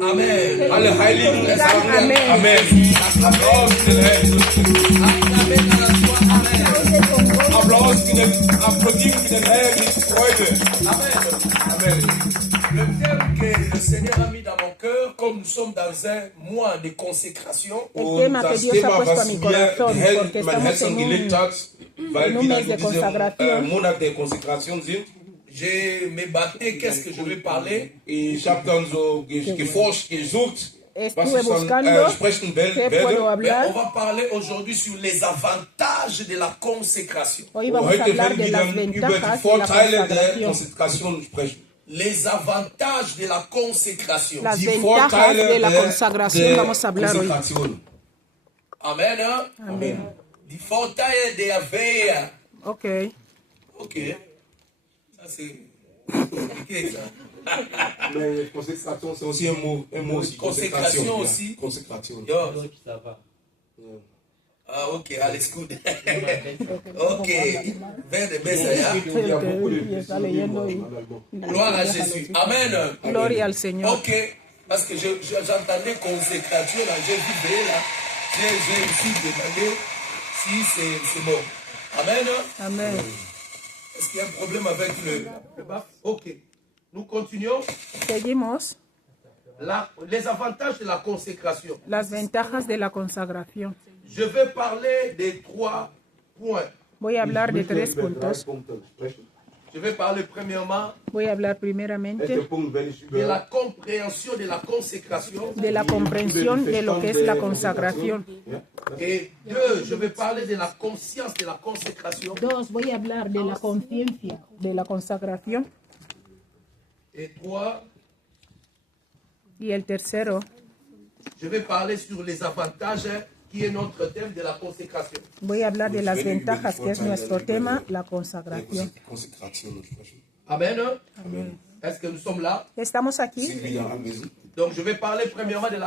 Amen. Alle Heiligen Digan sagen Amen. Amen. Applaus für den Herrn. Amen à la joie. Amen. Applaus für den, applaudieren für den Herrn mit Freude. Amen. Amen. Le thème que le Seigneur a mis dans mon cœur, comme nous sommes dans un mois de consécration, El Und tema que das Dios ha Thema, puesto a was mi mir corazón, Herr porque in mein estamos Herzen gelegt hat, weil en wir un dann mes de in diesem consagración. Monat der Konsekration sind. je me battais, qu'est-ce que je vais parler? Ich habe dann so geforscht, gesucht, was Estuve ich dann buscando sprechen qué puedo werde. Mais hablar. on va parler aujourd'hui sur les avantages de la consécration. Hoy vamos a Heute hablar werden de wir las dann über die ventajas de la Vorteile der consagración. Konsekration sprechen. Les avantages de la consécration. Las Die ventajas Vorteile de la der consagración vamos a hablar hoy. Konsekration. Amen. Hein? Amén. Die Vorteile der Wehe. Ok. Ok. Ça c'est compliqué ça. Mais consécration, c'est aussi un mot aussi. Consécration aussi. Consécration. Yo. Ça va. Ah ok, allez, scoot. Ok. Verde besa ya. Il y a beaucoup de Está leyendo y- Gloire à Jésus. Amen. Gloria al Señor. Ok. Parce que j'entendais consécration là, j'ai vu B là. J'ai ici demandé si c'est bon. Amen. Amén. Est-ce qu'il y a un problème avec le baf? Ok. Nous continuons. Seguimos. Les avantages de la consécration. Las ventajas de la consagración. Je vais parler des 3 points. Voy a hablar de 3 puntos. Je vais parler premièrement Voy a hablar primeramente de la compréhension de la consécration. de la comprensión de lo que es la consagración. Et 2, je vais parler de la conscience de la consécration. 2, voy a hablar de la conciencia de la consagración. Et 3, Y el tercero, je vais parler sur les avantages qui est notre thème de la consécration. voy a hablar de las ventajas, que es nuestro tema, la consagración. Konsekration sprechen. Amen. Est-ce que nous sommes là? ¿Estamos aquí? Sind wir ja anwesend? Donc je vais parler premièrement de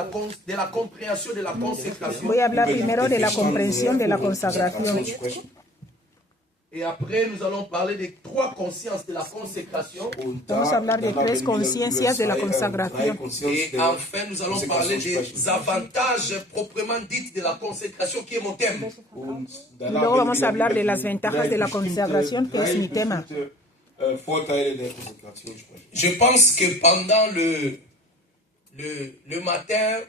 la compréhension de la consécration. Voy a hablar primero de la comprensión de la consagración. Et après, nous allons parler des 3 consciences de la consécration. Vamos a hablar de 3 conciencias de la consagración. Et enfin, nous allons parler des avantages proprement dits de la consécration, qui est mon thème. Y luego vamos a hablar de las ventajas de la consagración, que es mi tema. Vorteile der Konsekration sprechen. Je pense que pendant le matin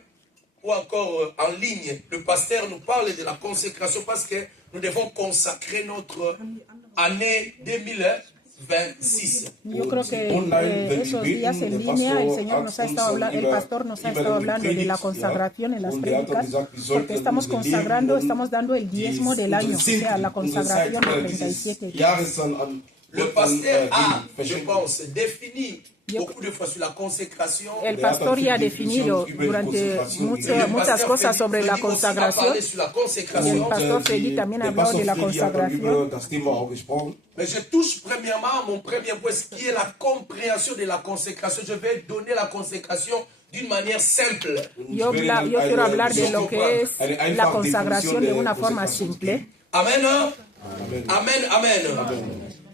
ou encore en ligne, le pasteur nous parle de la consécration parce que nous devons consacrer notre année 2026. Yo creo que esos días en línea el Señor nos ha estado hablando, el pastor nos ha estado hablando de la consagración en las prédicas, porque estamos consagrando, estamos dando el diezmo del año, o sea, la consagración de 37 días. Le pasteur a, je pense, défini beaucoup de fois sur la consécration. El pastor ya ha definido durante muchas cosas sobre la consagración. Y el pastor Freddy también ha hablado de la consagración. Mais je touche premièrement mon premier point, qui est la compréhension de la consécration. Je vais donner la consécration d'une manière simple. Yo quiero hablar de lo que es la consagración de una forma simple. Amen. Amen. Amen.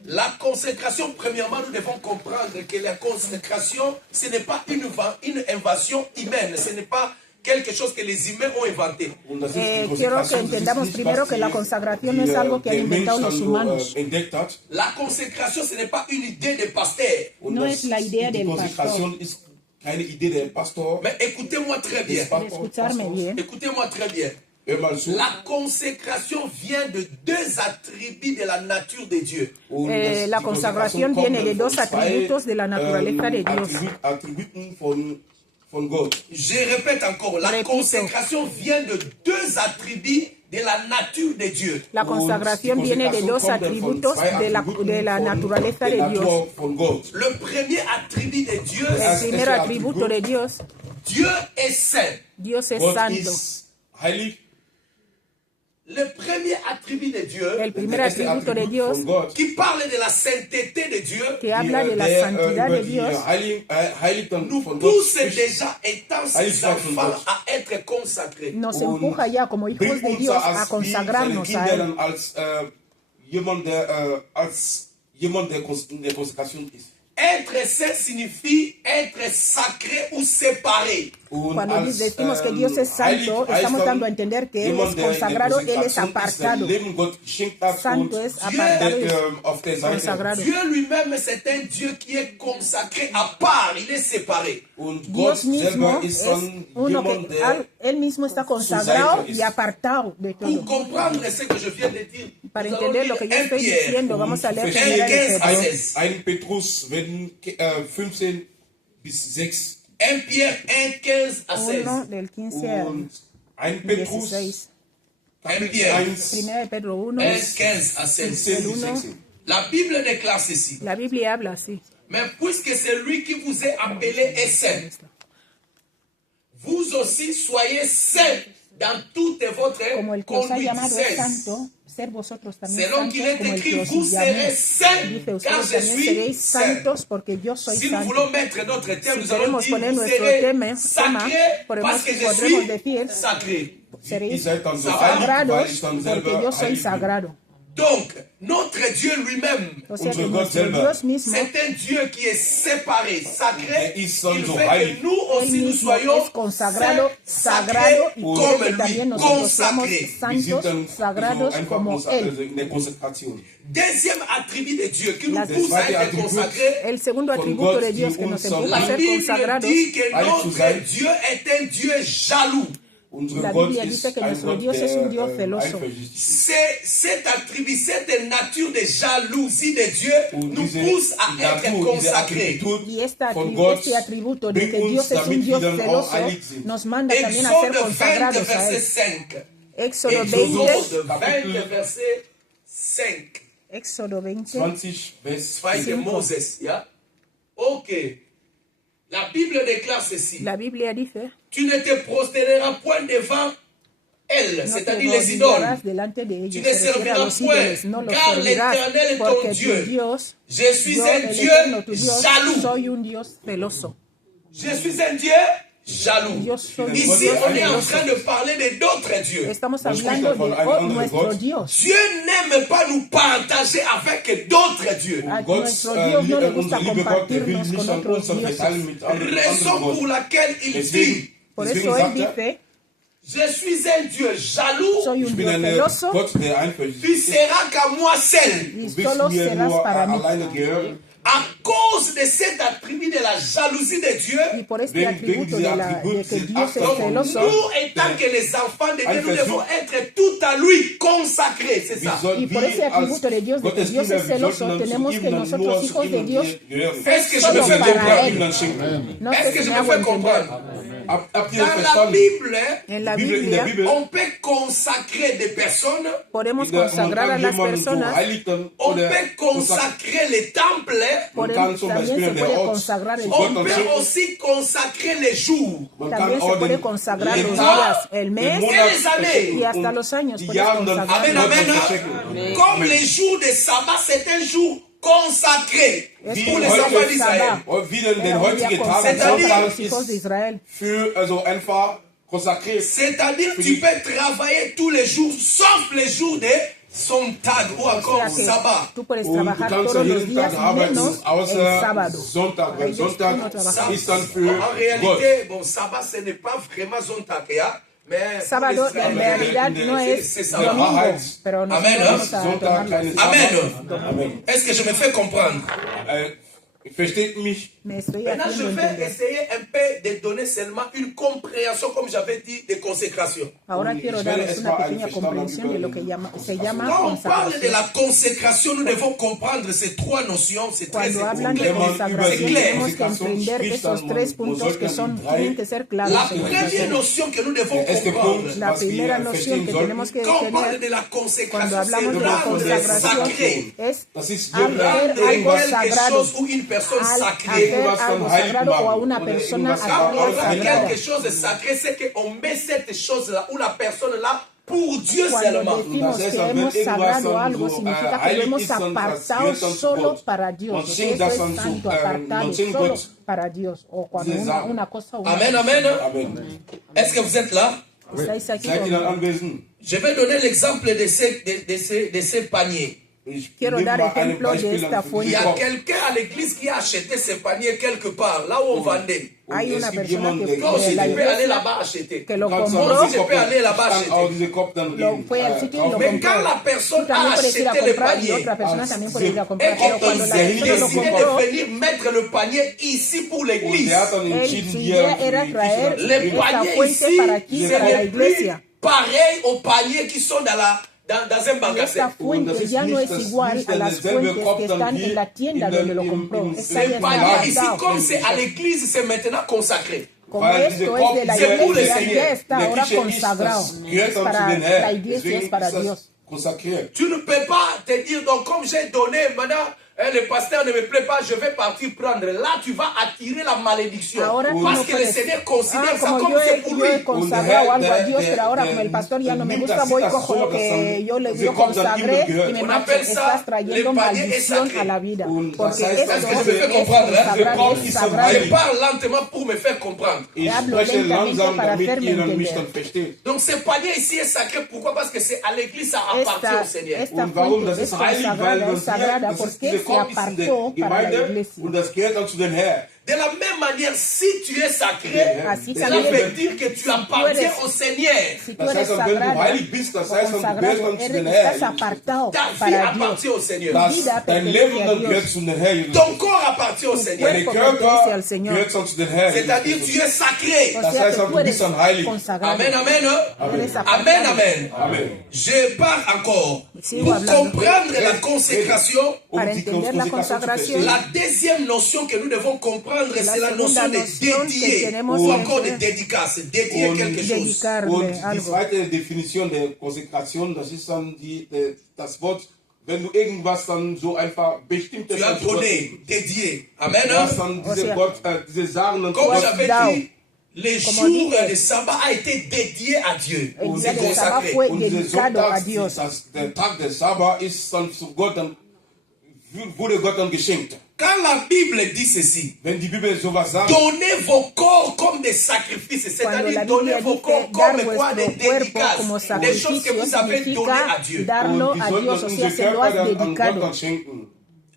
La consécration, premièrement, nous devons comprendre que la consécration, ce n'est pas une invention humaine, ce n'est pas quelque chose que les humains ont inventé. Quiero que entendamos primero que la consagración no es algo que han inventado los humanos. La consécration, ce n'est pas une idée de pasteur. No es la idea del pastor. Mais écoutez-moi très bien. Escucharme bien. Écoutez-moi très bien. La consécration vient de 2 attributs de la nature de Dieu. La consagración viene de 2 atributos de la naturaleza de Dios. Je répète encore, la consécration vient de 2 attributs de la nature de Dieu. La consagración viene de 2 atributos de la naturaleza de Dios. Le premier attribut de Dieu, El primer atributo de Dios, Dieu est saint. Dios es santo. Le premier attribut de Dieu, El primer atributo de Dios, qui parle de la sainteté de Dieu, que habla de la santidad de Dios, nous pousse déjà étant ses enfants à être consacrés. nos empuja ya como hijos de Dios a consagrarnos a Él. Être saint signifie être sacré ou séparé. Cuando decimos que Dios es santo, estamos dando a entender que Él es consagrado, Él es apartado. Santo es apartado y consagrado. Dieu lui-même, c'est un Dieu qui est consacré à part, il est séparé. Dios mismo es uno que Él mismo está consagrado y apartado de todo. Pour comprendre ce que je viens de dire, para entender lo que yo estoy diciendo, vamos a leer primera de Pedro. 1 Petrus 15 bis 6. 1 Pierre 1, 15 à 16. 1 del 15 al 1 Petrus 16. 1 Pierre Primera de Pedro 1, 15 à 16. La Bible déclare ceci. La Biblia habla así. Mais puisque celui qui vous est appelé est saint, vous aussi soyez saints dans toute votre Como el que os ha conduite. llamado es santo, ser vosotros también Selon qu'il est santos como el écrit, que os vous serez llamó. saints, Dice, car ustedes je también suis seréis saint. santos porque yo soy Si nous santo. voulons mettre notre thème, Si nous allons queremos dire, poner vous nuestro serez tema, sacrés parce que je podremos suis decir, sacré. seréis seid dann so sagrados weil ich dann porque selber yo soy heilig bin. sagrado. Donc, notre Dieu lui-même, O sea que Unser Gott nuestro selber, Dios mismo, c'est un Dieu qui est séparé, sacré. Er ist Il so fait heilig. que nous Él aussi nous mismo soyons es consagrado, saints, sagrado, y sacrés quiere comme que lui, también nosotros seamos consacrés. Wir sind santos, dann sagrados einfach como Él. in der Konsekration. Deuxième attribut de Dieu qui nous La- pousse à zweite être Attribut consacrés. El segundo Con atributo Gott, de Dios die que nos uns empuja a La ser Bible consagrados, dit que Heilig zu notre sein. Dieu est un Dieu jaloux. Unser La Gott Biblia ist dice que ein nuestro Gott, Dios es un Dios celoso. eifersüchtig. C'est cet attribut, cette nature de jalousie de Dieu Und nous diese pousse à être Natur, diese consacrés. Attribut y este von Gott atributo de que bringt uns, Dios es un damit Dios wir dann auch celoso, heilig sind. nos manda también a ser Exode 20, consagrados a verset Él. 5. Éxodo Exode 20, 20, verset 5. Éxodo 20, 20 Vers 5 de 5. Moses. Yeah? Ok. La Bible déclare ceci. la Biblia dice, Tu ne te prosterneras point devant elle, no te c'est-à-dire les idoles. rodillarás delante de ellos, Tu ne se refiere a serviras los ídolos, point, no los car servirás, l'Éternel est ton porque tu Dieu. Dios, Je suis yo, un el Dieu Eterno, tu Dios, jaloux. soy un Dios celoso. Je suis un Dieu jaloux. Yo soy un Ici, Dios on est en celoso. train de parler de d'autres dieux. Estamos Nos hablando cuenta con de ein anderer nuestro Gott. Dios. Dieu n'aime pas nous partager avec d'autres dieux. A Gott, nuestro Dios no le gusta unser lieber Gott, der will compartirnos nicht con an otros uns dioses. verteilen mit anderen Raison pour Gott. laquelle il dit, Deswegen, Por deswegen eso Él sagt er, dice, je suis un Dieu jaloux, soy un ich bin Dios ein celoso Gott, der tu eifersüchtig ist. seras qu'à moi seul. y Du bist solo mir serás nur para mí. alleine gehören. À cause de cet attribut de la jalousie de Dieu, Y por este Wegen atributo dieser de Attribut que sind Dios es Achtung, celoso, nous, étant que les enfants de Dieu, nous Eifersucht. devons être tout à lui consacrés. C'est Wir ça. sollen y por wir ese als atributo de Dios, de que Gottes Dios Kinder, es wir celoso, sollten dann zu tenemos ihm que dann nosotros, nur zu hijos ihm de und Dios, dir gehören. Est-ce que je solo me fais para comprendre? Él. Ihm dann schenken. No Est-ce sé que si je me me hago fais entender. comprendre? Habt ihr Dans la verstanden? Bible, En la In der Biblia Bibel, on peut consacrer des personnes, podemos man consagrar a kann las jemanden so personas, heiligen on oder peut consacrer les temples, man kann zum también Beispiel se an der puede Ort consagrar el zu Gott on dann peut schenken. aussi consacrer les jours. Man también kann se auch puede den consagrar los Tag, días, el den mes Monat et les années. verschenken y hasta und los años die puedes Jahre dann consagrar. Amen, Gott amen. verschenken. Comme les jours de sabbat, c'est un jour consacré Es pour como les el enfants día de d'Israël. Sabbat. Und wie denn Era den un día heutigen Tag consagrado C'est-à-dire- para Sonntag los hijos de Israel. für also einfach consacré. C'est-à-dire que tu peux travailler tous les jours, sauf les jours de Sonntag ou O encore sea que Sabbat. tú puedes Und du trabajar kannst ja todos los jeden días Tag arbeiten, menos el außer sábado. Sonntag, weil Ahí ves, tú no Sonntag trabajas. ist dann Bon, für en Gott. réalité, bon, Sabbat, ce n'est pas vraiment Sonntag, hein, mais pour Sábado les en Israéliens, realidad no c'est es ça. domingo, Wahrheit. pero Amen, nosotros vamos a Sonntag tomarlo. keine Amen. Sabbat. Amen. Est-ce que je me fais comprendre? Versteht mich? Me estoy Maintenant, je haciendo vais entender. essayer un peu de donner seulement une compréhension, comme j'avais dit, de consécration. Ahora Und quiero ich werde daros erstmal una einen pequeña Verstand comprensión de lo que se llama Quand on parle de consagración. la consécration, nous devons comprendre ces trois notions, c'est très Cuando hablan de clair. consagración, clair. tenemos que entender esos tres puntos que son, tienen que ser claros. La en nuestra première vida. notion que nous devons Der erste comprendre, Punkt, La was wir primera noción verstehen que sollten, tenemos que quand on parle tener de la cuando consécration, hablamos c'est de la rendre consagración sacré. es das ist hacer wirklich Rendre algo quelque sagrado, chose ou une personne sacrée. hacer was algo dann heilig sagrado o a machen una oder persona irgendwas Quand on hacerla rend sagrada. quelque chose de sacré, c'est qu'on met cette chose-là ou la personne-là pour Dieu Cuando seulement. decimos Das heißt, que wenn hemos irgendwas sagrado dann algo, so, significa que lo heilig hemos ist, dann apartado gehört dann zu solo Gott. para Man Dios. schenkt Eso das es dann zu, santo, man apartado schenkt solo Gott para Dios. O cuando diese Sachen. una cosa o una Amen, cosa. amen. Amen. Est-ce que vous êtes là? Estáis aquí Seid ihr dann conmigo. anwesend? Je vais donner l'exemple de ces paniers. quiero dar ejemplo de esta Il y fuente. a quelqu'un à l'église qui a acheté ses paniers quelque part, là où on vendait. Hay una persona que Toi fue aussi, de la tu peux aller iglesia là-bas acheter. que lo Moi compró, aussi, je peux aller là-bas acheter. lo fue al sitio y lo Mais quand compró. la personne Tú a también puedes ir a acheté le comprar y panier, otra persona también puede ir a et comprar. Pero cuando qu'il la persona lo décidé compró, de venir mettre le panier ici pour l'église. su idea era traer Les esta paniers fuente ici, para aquí, c'est para la les plus iglesia. pareils aux paniers qui sont dans un Y esta magasin. fuente ya no es igual a las fuentes que están en la tienda donde lo compró. Esta ya Les está paniers ici, apartado. comme c'est à l'église, c'est maintenant consacré. Como esto es de la C'est pour le iglesia, Seigneur. ya está ahora consagrado. Es para la iglesia, es para Dios. Tu ne peux pas te dire, donc comme j'ai donné, maintenant le pasteur ne me plaît pas, je vais partir prendre. Là, tu vas attirer la malédiction. Ahora tú Parce no que le puedes. Seigneur considère ça Como comme yo c'est pour yo he lui. consagrado algo a Dios, pero ahora como el pastor ya no me gusta, voy cojo lo que yo consagré y me On marcho. appelle ça Estás trayendo le panier maldición sacré. a la vida. Porque Est-ce esto que je me fais es comprendre, hein? consagrado, es sagrado. Je parle lentement pour me faire comprendre. Hablo lentamente para hacerme entender. Donc ce panier ici est sacré. Pourquoi? Parce que c'est à l'église, ça appartient au Seigneur. Esta fuente es consagrada, es sagrada porque se apartó para la iglesia. Und das gehört dann zu den Herrn. De la même manière, si tu es sacré, Así cela también veut dire que tu appartiens au Seigneur. Si tú eres sagrado o consagrado, estás apartado Ta vie para Dios. appartient au Seigneur. Tu vida Dein pertenece Leben a dann gehört Dios. zu den Herrn. Ton corps appartient au Seigneur. Dein cuerpo pertenece Körper al Señor. gehört dann zu den Herrn. C'est-à-dire tu es sacré. O Das sea heißt, que du tú eres bist dann heilig. consagrado. Amen, amen. Eres Amen, apartado. amen. Amen. Je pars encore. Sigo Pour hablando. comprendre la consécration, Para entender la consagración, la deuxième notion que nous devons comprendre, c'est la notion segunda de noción que dédier tenemos ou que encore de entender. dédicace, dédier quelque chose. dedicarle Und die algo. zweite Definition der Konsekration, das ist dann das Wort, wenn du irgendwas dann so einfach bestimmtes Tu as donné, dédié. Amen. du hast dann diese Gott, diese Sagen und Comme Gott, j'avais Dao. dit, le Como jour dije. de sabbat a été dédié à Dieu. El día C'est del Sabbat consacré. fue und der dedicado a Sonntag, Dios. der Tag des Sabbat ist dann zu Gott, dann wurde Gott dann geschenkt. Quand la Bible dit ceci, Wenn die Bibel sowas sagt, donnez vos corps comme des sacrifices, Cuando c'est-à-dire la donnez Biblia vos dice corps dar comme quoi des vuestro cuerpo dédicaces, como des choses que sacrificio, vous avez données à significa Dieu. darlo und a die sollten Dios, o sea, unsere se lo Körper has dann an Gott dedicado. dann schenken.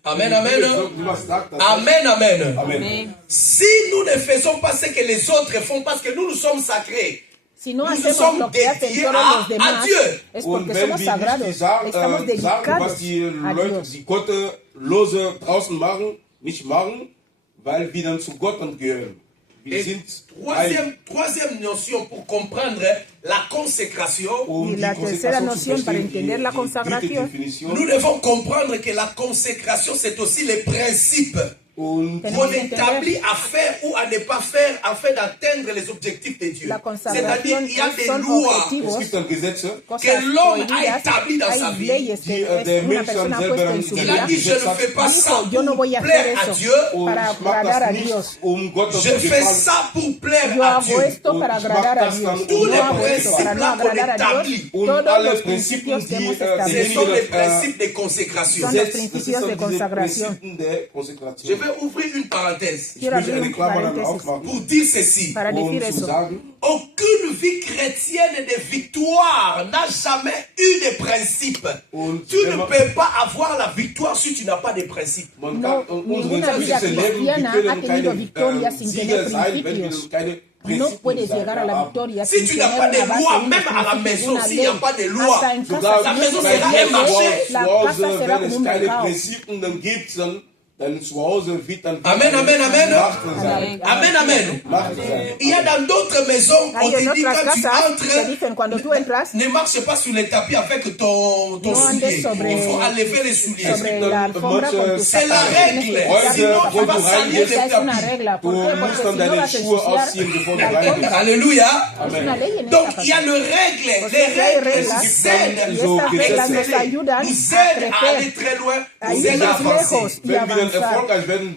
Amen, Die amen. Bibel sowas sagt, das Amen, amen. Amen. Si nous ne faisons pas ce que les autres font, parce que nous sommes sacrés, Si no Nous hacemos sommes lo que hacen dédiés todos a los demás, Dieu. es Und porque wenn somos wir sagrados, nicht die estamos sagen, dedicados was die a Leute, Dios. die Gottlose draußen machen, nicht machen, weil wir dann zu Gott dann gehören. Wir Et sind heilig. troisième notion pour comprendre la consécration, Um Y la die tercera Konsekration zu noción para verstehen, entender la die dritte consagración, Definition. nous devons comprendre que la consécration, c'est aussi les principes Und Tenemos qu'on que entender établit à faire ou à ne pas faire afin d'atteindre les objectifs de Dieu. la C'est-à-dire consagración il y a des son lois es objetivos, gibt dann Gesetze, cosas que l'homme a prohibidas, établi dans sa hay vie. leyes que Die, der una Mensch persona ha selber puesto en dann su Il vida. a dit, je ne fais pas ça Dijo, yo no pour voy a plaire hacer à eso Dieu, und para ich mach agradar a das nicht, Dios. Gott je zu fais gefallen. ça pour plaire Yo à hago Dieu. esto para Und ich agradar mach a das Dios. dann Tous Yo les hago esto para no principes qu'on agradar a Dios. établit. Und Todos alle los Prinzipien, principios que die hemos Ce establecido sont les principes de consécration. son Gesetz, los das ist principios dann de diese consagración. Prinzipien der Je Konsekration. vais ouvrir une parenthèse Ich Quiero möchte abrir eine un Klammer dann paréntesis aufmachen, pour dire ceci. para decir zu eso. sagen, Aucune vie chrétienne de victoire n'a jamais eu de principe. Und Tu wenn ne man- peux pas avoir la victoire si tu n'as pas de principe. man No, kann ninguna vida christliche Leben, cristiana wir ha können tenido keine victoria sin Sieger tener sein, wenn wir principios. keine No Prinzipien puedes llegar a la haben. victoria Si sin tu n'as tener pas de una base, loi, unos même à la principios, maison, una s'il n'y a ley. pas de loi, Hasta en Sogar casa, la si maison no sera hay un ley, marché. la zu casa Hause, será wenn como es un keine mercado. Prinzipien dann gibt, dann zu Hause wird dann Amen, amen, amen. Macht sein. Amen, amen. Macht sein. Il y a dans d'autres maisons, on Hay en te dit otras quand tu casas te entres, dicen cuando tú entras, ne marche pas sur les tapis avec ton no andes soulier. sobre, Il faut enlever les souliers. sobre la alfombra con tus C'est la zapatos. règle. Tienes que Heute, Sinon, tu wo vas du salir reingehst, les Esa es una tapis. regla. Du ¿Por qué? musst Porque si dann no deine vas a Schuhe ensuciar ausziehen, bevor du la alfombra. reingehst. Alléluia. Es una ley en Donc esta il y a casa. le règle. O Les sea que hay règles reglas nous aident y so estas reglas nos gesetzlich. ayudan nous a aident à aller crecer, très loin, a nous ir aident à más avancer. lejos y Wenn wir dann avanzar. erfolgreich werden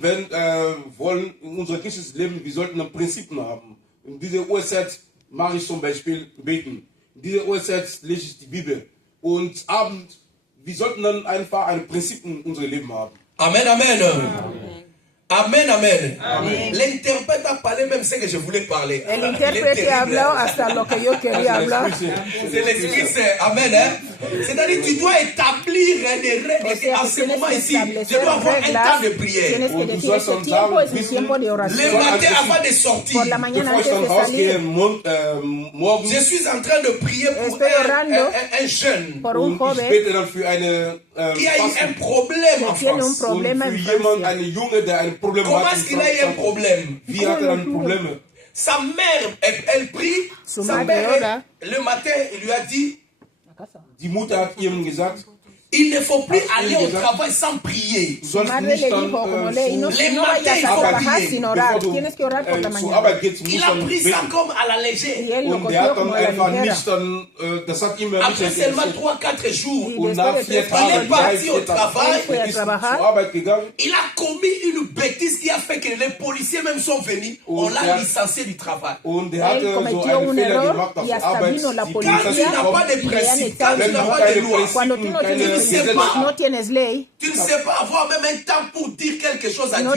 wollen in unser christliches Leben, wir sollten dann Prinzipien haben. In dieser Uhrzeit mache ich zum Beispiel beten. In dieser Uhrzeit lese ich die Bibel. Und Abend, wir sollten dann einfach ein Prinzip in unserem Leben haben. Amen, amen. Amen, amen. L'interprète a parlé même ce que je voulais parler. El Il est intérprete terrible. habló hasta lo que yo quería hablar. C'est l'Esprit Saint. Amen. Hein? C'est-à-dire tu dois établir des règles et à ce moment ici, je dois avoir un temps de prière. Le matin avant de sortir, je suis en train de prier pour un jeune qui a eu un problème en France. Comment est-ce qu'il a eu un problème? Sa mère, elle prie. Sa mère, le matin, il lui a dit, il ne faut plus aller au travail sans prier. Les matins, il faut prier. Il a pris ça comme à la légère. Après seulement 3-4 jours, il est parti au travail. Il a commis une bêtise qui a fait que les policiers même sont venus. On l'a licencié du travail. Quand tu n'as pas de principe, quand tu n'as pas de loi, tu ne sais pas avoir même un temps pour dire quelque chose à Dieu.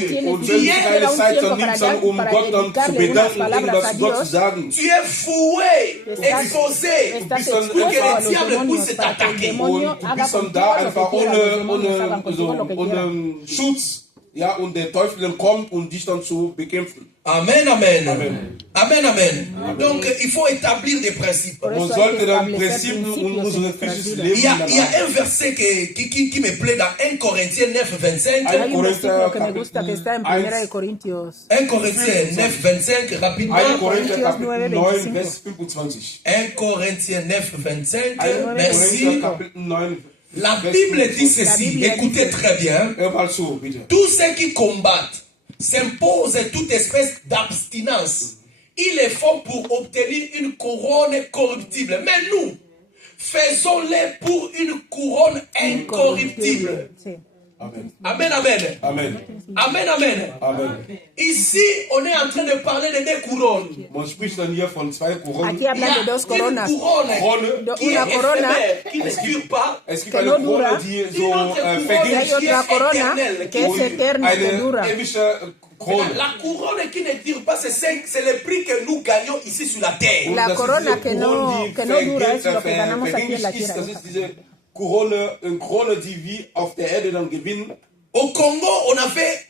Tu es foué, exposé, pour que le diable puisse t'attaquer. Ja, und der Teufel kommt, um dich dann zu bekämpfen. Amen, amen. Amen, amen. Amen. Donc, il faut établir des principes. On sollte dann Prinzipien unseres christlichen Lebens. Il y a un verset qui me plaît dans 1 Corinthiens 9, 25. 1 Corinthiens 9, 25, rapidement. 1 Korinther Kapitel 9, Vers 25. 1 Corinthiens 9, 25. Merci. La Bible dit ceci, écoutez très bien. Tous ceux qui combattent s'imposent toute espèce d'abstinence. Ils le font pour obtenir une couronne corruptible. Mais nous, faisons-le pour une couronne incorruptible. Amen. Amen, amen. Amen. Amen, amen. Amen. Ici, on est en train de parler de deux couronnes. Aquí hablan de dos coronas. Une couronne qui est éphémère, qui ne dure pas. Que no dura. Y hay otra corona que es eterna, que dura. La couronne qui ne dure pas, c'est le prix que nous gagnons ici sur la terre. La corona que no dura es lo que ganamos aquí en la tierra. Une couronne die wir auf der Erde dann gewinnen. Au Congo, on avait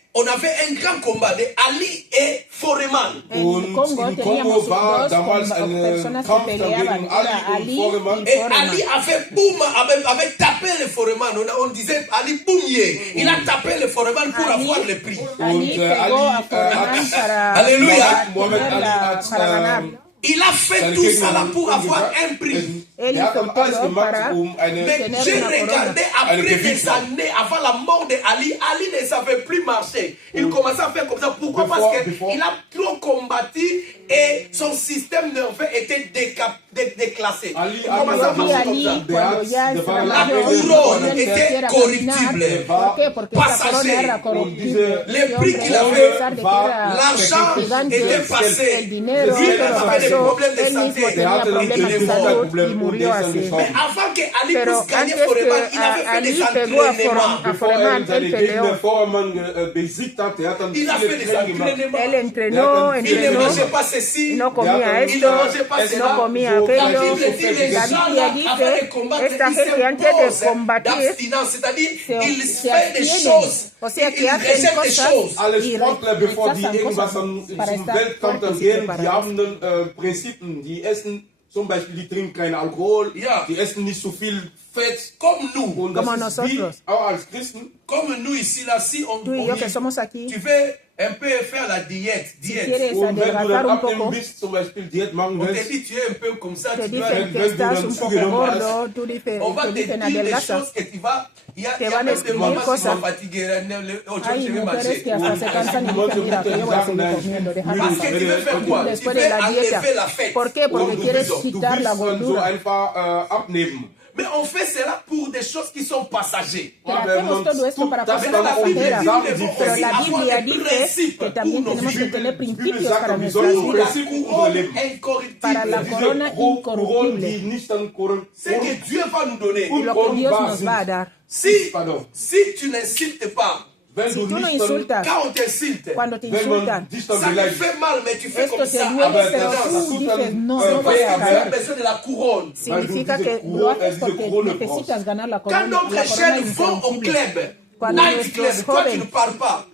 un grand combat de Ali et Foreman. Und im Kongo war damals ein Kampf gegen Ali und Foreman. Et Ali avait tapé le Foreman. On disait Ali Boumye. Il a tapé le Foreman pour avoir le prix. Und Alléluia. Mohammed Ali hat il a fait tout ça là pour avoir un prix. Mais j'ai regardé après des années, avant la mort d'Ali, Ali ne savait plus marcher. Il commençait à faire comme ça. Pourquoi? Parce qu'il a trop combattu et son système nerveux était déclassé. Il commençait à marcher comme ça. La couronne était corruptible, passager. Le prix qu'il avait, l'argent était passé. Lui-même avait des problèmes de santé. Mais avant que Ali puisse gagner Foreman, il avait fait des entraînements. Il a fait des entraînements. Il ne mangeait pas ceci. No comía esto, no comía aquello. La Biblia dice, esta gente antes de combatir se abstienen. O sea que hacen cosas y rechazan cosas para estar fuertes y preparados. Die essen zum Beispiel, die trinken keinen Alkohol, die essen nicht so viel Fett. Comme nous. Und das como ist nosotros. Auch als Christen. Comme nous ici, là, si on Tú y yo que somos aquí. Tu veux un peu faire la diète. Und wenn du dann abnehmen bist, zum Beispiel Diät machen willst, on te dit, tu es un peu comme ça, te dicen que estás un poco gordo, tú dices, on va te dire des choses que tu vas... Te van a escribir cosas. Hay mujeres que hasta se cansan y dicen, mira, que yo voy a seguir comiendo, déjame después de la dieta. ¿Por qué? Porque quieres quitar la gordura. Mais on fait cela pour des choses qui sont passagères. Pero hacemos todo esto para cosas pasajeras. Pero la Biblia dice que también tenemos que tener principios para nuestras vidas. Para la corona incorruptible. C'est que Dieu va nous donner. Lo que Dios nos va a dar. Si tu n'insultes pas, Si tú no insultas, quand on t'insulte, cuando te insultan, ça te fait mal, mais tu fais esto comme te ça. duele, pero tú dices, no, no vas Parce a que tu as caer. besoin de la couronne. Significa que lo haces porque necesitas ganar la Quand corona, notre la corona jeunes vont au incorruptible. club, Cuando night club, nuestros toi tu ne jóvenes parles pas.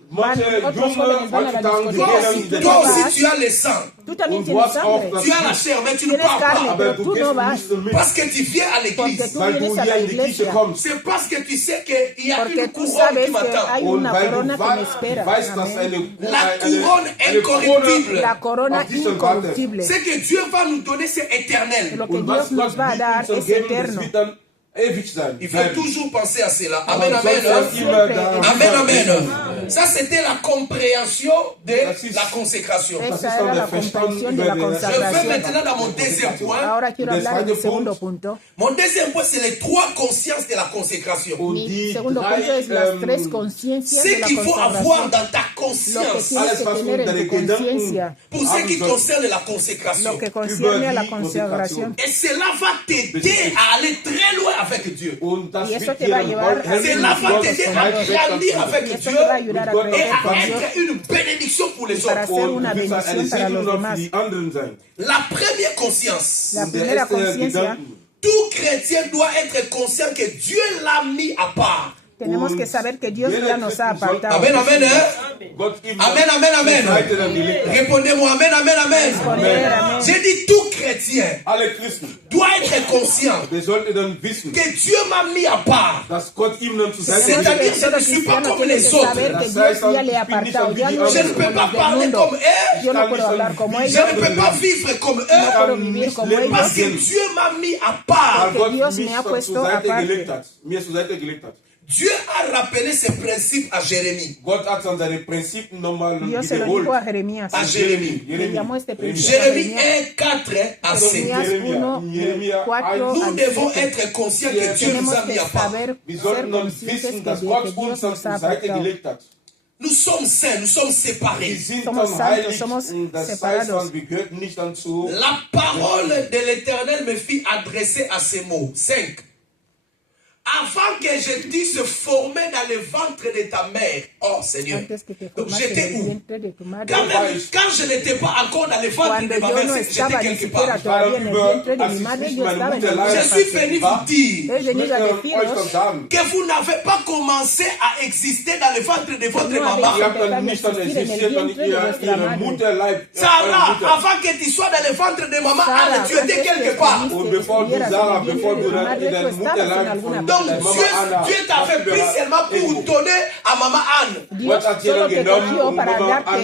otros jóvenes van a la discoteca, Toi aussi tu as le sang, tú también tienes sangre, tu as la chair, mais tu ne tienes parles carne, pas. pero tú no vas Parce que tu viens à porque l'église. tú vienes a la iglesia, C'est parce que tu sais qu'il y a porque une tú couronne sabes qui que m'attend. hay una corona que me espera. Amén. La couronne incorruptible. La corona incorruptible. Ce que Dieu va nous donner, c'est éternel. Lo que Dios nos va a dar es eterno. Il faut toujours penser à cela. Amen, amen. Siempre. Amen, amen. Ça, c'était la compréhension de la consécration. Esa era la comprensión de la Je vais consagración. maintenant dans mon deuxième point. Ahora quiero hablar del segundo punto. Mon deuxième point, c'est les trois consciences de la consécration. Mi segundo punto es las tres conciencias de Ce la qu'il faut avoir consagración. dans ta Lo que conscience tienes que tener en tu conciencia, pour ce qui concerne la consécration. lo que concierne a la consagración. Et cela va t'aider à aller très loin avec Dieu. Y eso te va a llevar a Cela va t'aider à grandir avec Y eso Dieu te va a ayudar a et crecer à con Dios être une bénédiction pour les para autres. ser una bendición para los demás. La première conscience, La primera conciencia, tout chrétien doit être conscient que Dieu l'a mis à part. tenemos que saber que Dios ya nos ha apartado. Amen, amen, amen, amen, amen. Répondez-moi, amen, amen, amen. Amen. J'ai dit tout chrétien doit être conscient que Dieu m'a mis à part. C'est-à-dire, je ne suis pas comme les autres. Que Dios ya le ha apartado. Ya no Je ne peux pas parler comme eux. Yo no puedo hablar como Je ellos. ne peux pas vivre comme No puedo eux. vivir como ellos. Parce que Dieu m'a mis à part. Dios me ha puesto aparte. Dieu a rappelé ses principes à Jérémie. Dios se lo dijo a Jeremías. À Jérémie. Le llamó este principio a Jérémie Jeremías. 1, 4 à 5. Jeremías 1, 4 Nous al devons 7. être conscients que Dieu nous Tenemos a mis que à part. saber, ser conscientes que Dios nos ha apartado. Nous sommes saints, nous sommes séparés. Somos santos, somos separados. La parole de l'Éternel me fit adresser à ces mots. 5. Avant que je t'eusse formé dans le ventre de ta mère. Oh Seigneur. Donc j'étais où? Quand je n'étais pas encore dans le ventre de ma mère, j'étais quelque part. Je suis venu vous dire que vous n'avez pas commencé à exister dans le ventre de votre maman. Sarah, avant que tu sois dans le ventre de maman, Anne, tu étais quelque part. Donc Dieu t'avait pris seulement pour donner à maman Anne. Dios solo te cogió para darte a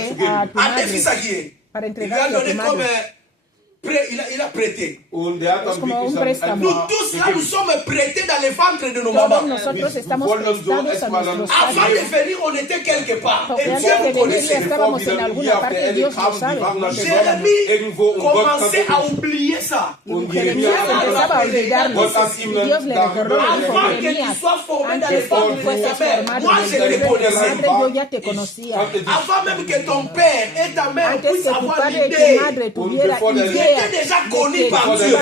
tu Un défi madre, saguier. para Il lui a entregarte a donné tu comme madre. il a prêté. Es como un préstamo. Nous tous là, nous sommes prêtés dans les ventres de nos Todos mamans. nosotros estamos prestados a nuestros Avant padres. de venir, on était quelque part. Porque Et Dieu antes nous de venir ya connaissait. estábamos en alguna parte, Dios lo sabe. Jérémie commençait à oublier ça. Jeremías empezaba a olvidarlo. Y Dios le recordó, le dijo, Avant que tu Jeremías, sois formé dans les antes que ventres tú de fueses ta mère, formado moi en je el te vientre de tu connaissais. madre, yo ya te conocía. Avant même que ton père et ta mère Antes puissent que tu avoir padre y tu l'idée, madre tuviera tu idea étais déjà connu par Dieu.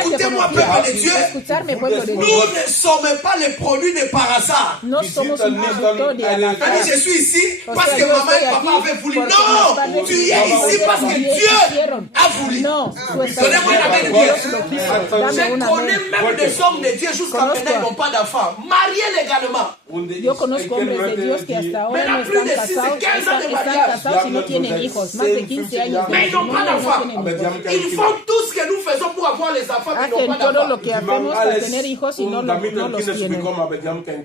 Écoutez-moi, peuple de Dieu. Escucharme, pueblo de Nous Dios. ne sommes pas les produits de par hasard. No somos un producto de al azar. C'est-à-dire, je suis ici parce que yo maman et estoy papa aquí avaient voulu. porque mis Non, padres tu es ici parce que Dieu a voulu. No, tú estás Donnez-moi la aquí main de porque Dieu. Dios lo quiso. Dame Je una connais main. même des hommes de Dieu jusqu'à Conozco. maintenant, ils n'ont pas d'enfants. Mariés légalement. Yo conozco hombres de Dios que hasta ahora no están casados, están casados y no tienen hijos. Más de 15 años de Mais ils n'ont pas matrimonio y no d'enfants. tienen hijos. Ils font tout ce que nous faisons pour avoir les enfants qui n'ont Hacen pas todo d'enfants. lo que hacemos para tener hijos y no los tienen.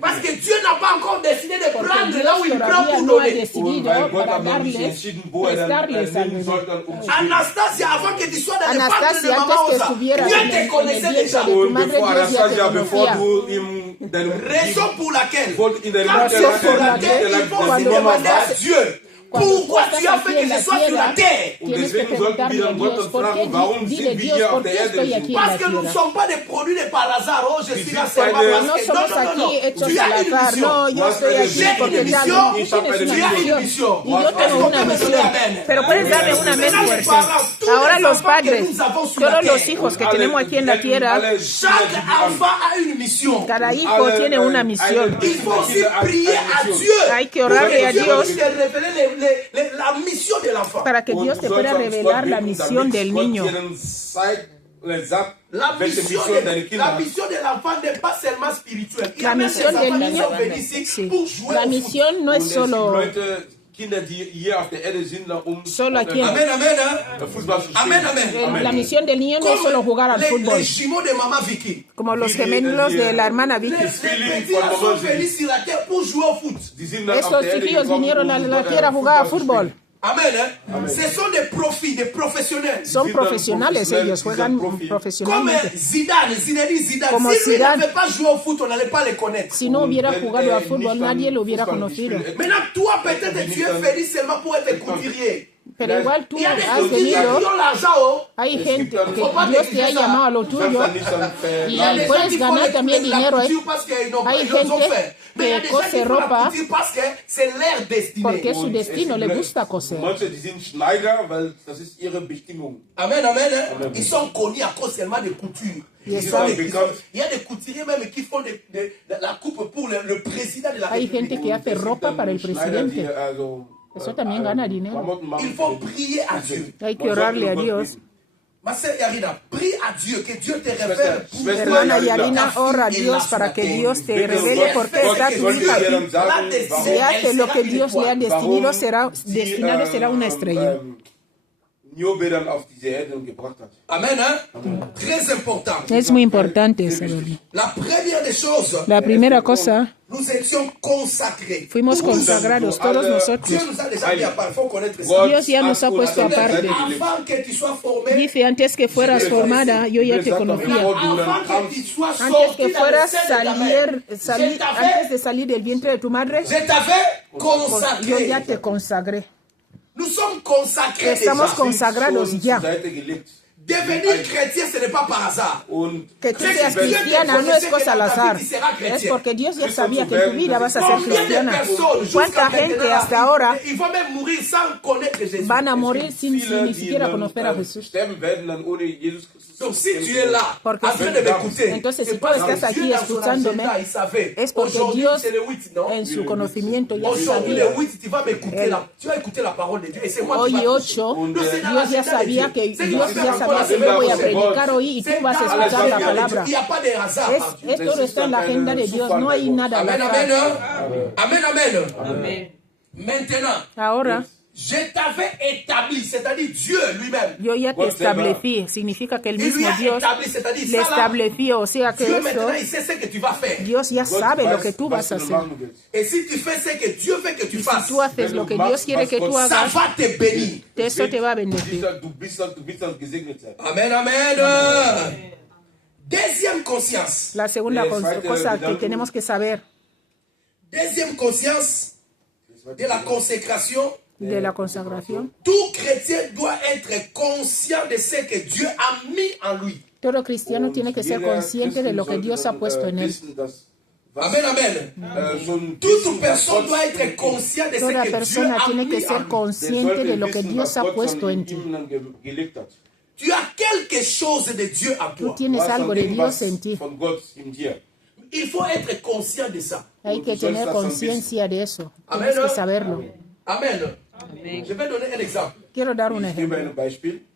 Parce que Dieu n'a pas encore décidé de Porque prendre Dios là où il prend todavía pour no ha donner. decidido para darles, prestarles al bebé. Anastasia, avant que tu sois dans le ventre de Anastasia, maman antes que Osa, estuvieras Dieu en te el connaissait vientre déjà. de tu madre, Dios ya te conocía. Raison pour laquelle, Razón quand por la tu que il faut cuando demander à estás- Dieu. Cuando Pourquoi tú tu estás as fait aquí que en je la sois sur la tierra, terre? tienes que preguntarle a Dios, ¿por qué? Dile Dios, ¿por qué estoy aquí en Parce la que nous ne tierra? sommes pas des produits de par hasard. Oh, je suis là Porque seulement no parce que... somos Non, non, aquí non. hechos Tu al as une azar. No, yo estoy aquí J'ai porque une tal. mission. Tú tienes Tu una as une misión. mission. Y yo tengo una misión. Pero puedes darme una Maintenant, mente mes fuerte. parents, Ahora les los enfants que padres, nous avons sur la todos los terre, hijos que tenemos aquí en la tierra, chaque enfant a une mission. cada hijo tiene una misión. Il faut aussi prier à Dieu Hay que orarle a Dieu Dios puisse révéler la mission de l'enfant. para que Dios te pueda revelar la misión del niño. La mission de l'enfant n'est pas seulement spirituelle. Il y a La même mission des del enfants qui niño, sont venus ici sí. pour jouer La au foot. misión no es solo Kinder, die hier auf der Erde sind, Solo aquí en- Amen, amen. Hein? Fußball zu Amen, spielen. amen. la misión del niño no es solo jugar al les fútbol, jumeaux de Maman Vicky. como los gemelos de la hermana Les Vicky. petits sont venus sur la terre pour jouer au foot. Die sind dann auf Estos der Erde chiquillos gekommen, vinieron a um, la tierra a jugar a Fußball zu fútbol. spielen. Amen, hein? Ce sont des profils, des professionnels. Son Sind profesionales, profesionales, ellos juegan son profi. Comme profesionalmente. Zinedine Zidane. Como Si lui Zidane. n'avait pas joué au foot, on n'allait pas les connaître. Si no hubiera Wenn jugado er al fútbol, nicht nadie dann lo hubiera Fußball conocido. gespielt hätte, Maintenant, toi, peut-être, tu es venu seulement pour être couturier. Pero igual tú Il y a des has couturiers venido, qui ont l'argent, oh. hay Es gente gibt dann- que Faut pas Dios te ha négliger ça. llamado a lo das tuyo dann nicht dann y Il y a des gens puedes qui font ganar también la dinero, couture parce qu'ils n'ont pas, Hay ils ont gente fait. Mais il y a que des gens qui cose font la ropa couture parce que c'est leur destinée. porque es su Und destino, es le gibt gusta coser. Manche, die sind Schneider, weil das ist ihre Bestimmung. Amen, amen. Hein? Ils sont connus à cause seulement de couture. Yes, Ils sont sir. des- il y a des couturiers même qui font de la coupe pour le président de la Hay République. gente que hace Es gibt ropa dann para el Schneider, die, presidente. also, Eso también gana dinero. Klamotten machen Il faut für den prier à Dieu. Präsidenten. Hay que Man sollte orarle a Gott Dios. bitten. Ma sœur Yarina, prie à Dieu, que Dieu te révèle. Schwester Hermana Yarina, Yarina, ora a Dios para que Dios te revele por qué está tu hija aquí. Si hace lo que Dios le ha destinado, será una estrella. Niobedern auf diese Erde gebracht hat. Amen, hein? Très important. Es muy importante saberlo. La première des choses, La primera cosa, nous étions consacrés. fuimos Tous. consagrados todos Dieu nosotros. nous a déjà mis à part, il faut connaître ça. Gott Dios ya nos ha hat uns puesto an der aparte. Seite gelegt. Avant que tu sois formé, Dice, antes que fueras formada, yo ya te conocía. avant que tu sois Antes sorti que dans le fueras sein de ta mère, antes de salir del vientre de tu madre, je t'avais yo consacré. ya te consagré. Nous sommes consacrés Estamos déjà. consagrados Schon ya. zur Seite gelegt. Devenir chrétien, ce n'est pas par hasard. Und Que tú seas cristiana no es cosa al azar. Es porque Dios ya sabía que en tu vida vas a ser Combien de cristiana. personnes ¿Cuánta jusqu'à gente maintenant, hasta ahora ils vont même mourir sans connaître Jésus. van a morir sin viele, ni die siquiera dann, conocer a Jesús? sterben werden, dann ohne Jesus Christus. Donc si tu es là, Porque en si- train de m'écouter, Entonces, c'est si tú parce estás que aquí Dieu dans son escuchándome, agenda, il savait. es porque Aujourd'hui, Dios c'est le 8, non? en su conocimiento ya Aujourd'hui, sabía. le 8, tu vas m'écouter là. Tu vas écouter la parole de Dieu. Et c'est moi qui Hoy vais 8, No, c'est dans Dios ya l'agenda de sabía Dieu. que C'est Dios que ya faire sabía encore que la yo voy a semaine predicar hoy y C'est tú vas a dans escuchar la l'agenda de palabra. Dieu. Il n'y a pas de hasard. par Dieu. Esto no está en la agenda de Dios, no hay nada al Amen, azar. amen. Amen, amen. Maintenant, Ahora, je t'avais établi, c'est-à-dire Dieu lui-même. yo ya te establecí, significa que el Il lui mismo a Dios établi, c'est-à-dire le ça là, estableció, o sea que Dieu eso, maintenant, il sait ce que tu vas faire. Dios ya Gott sabe lo weiß, que tú was vas a du hacer. machen willst. Et si tu fais ce que Dieu veut que tu Si fasses, tú haces lo que Dios quiere que tú ça hagas, va te bénir. eso te va a bendecir. Du bist dann gesegnet sein. Amen, amen. Deuxième conscience. La segunda Zweite cosa que Gedanken. tenemos que saber Deuxième conscience de la consécration. de la consagración, Tout chrétien doit être conscient de ce que Dieu a mis en lui. todo cristiano tiene que ser Jeder consciente de lo que Christen Dios ha sollte, puesto en él. wissen, dass was, Amen, amen. schon Toute wissen, was personne Gott doit être in ihm- conscient de ce Toda que Dieu persona a tiene que mis en ser lui. Der consciente sollte de lo que wissen, Dios was ha Gott puesto von en ti. ihm dann gelegt hat. Tu as quelque chose de Dieu en Tú toi. tienes Du hast algo dann de Dios irgendwas en ti. von Gott in dir. Il faut être conscient de ça. Hay que tener conciencia de eso. Amen. Tienes que saberlo. Amen. Je vais donner un exemple. Quiero dar un Ich gebe ejemplo. ein Beispiel.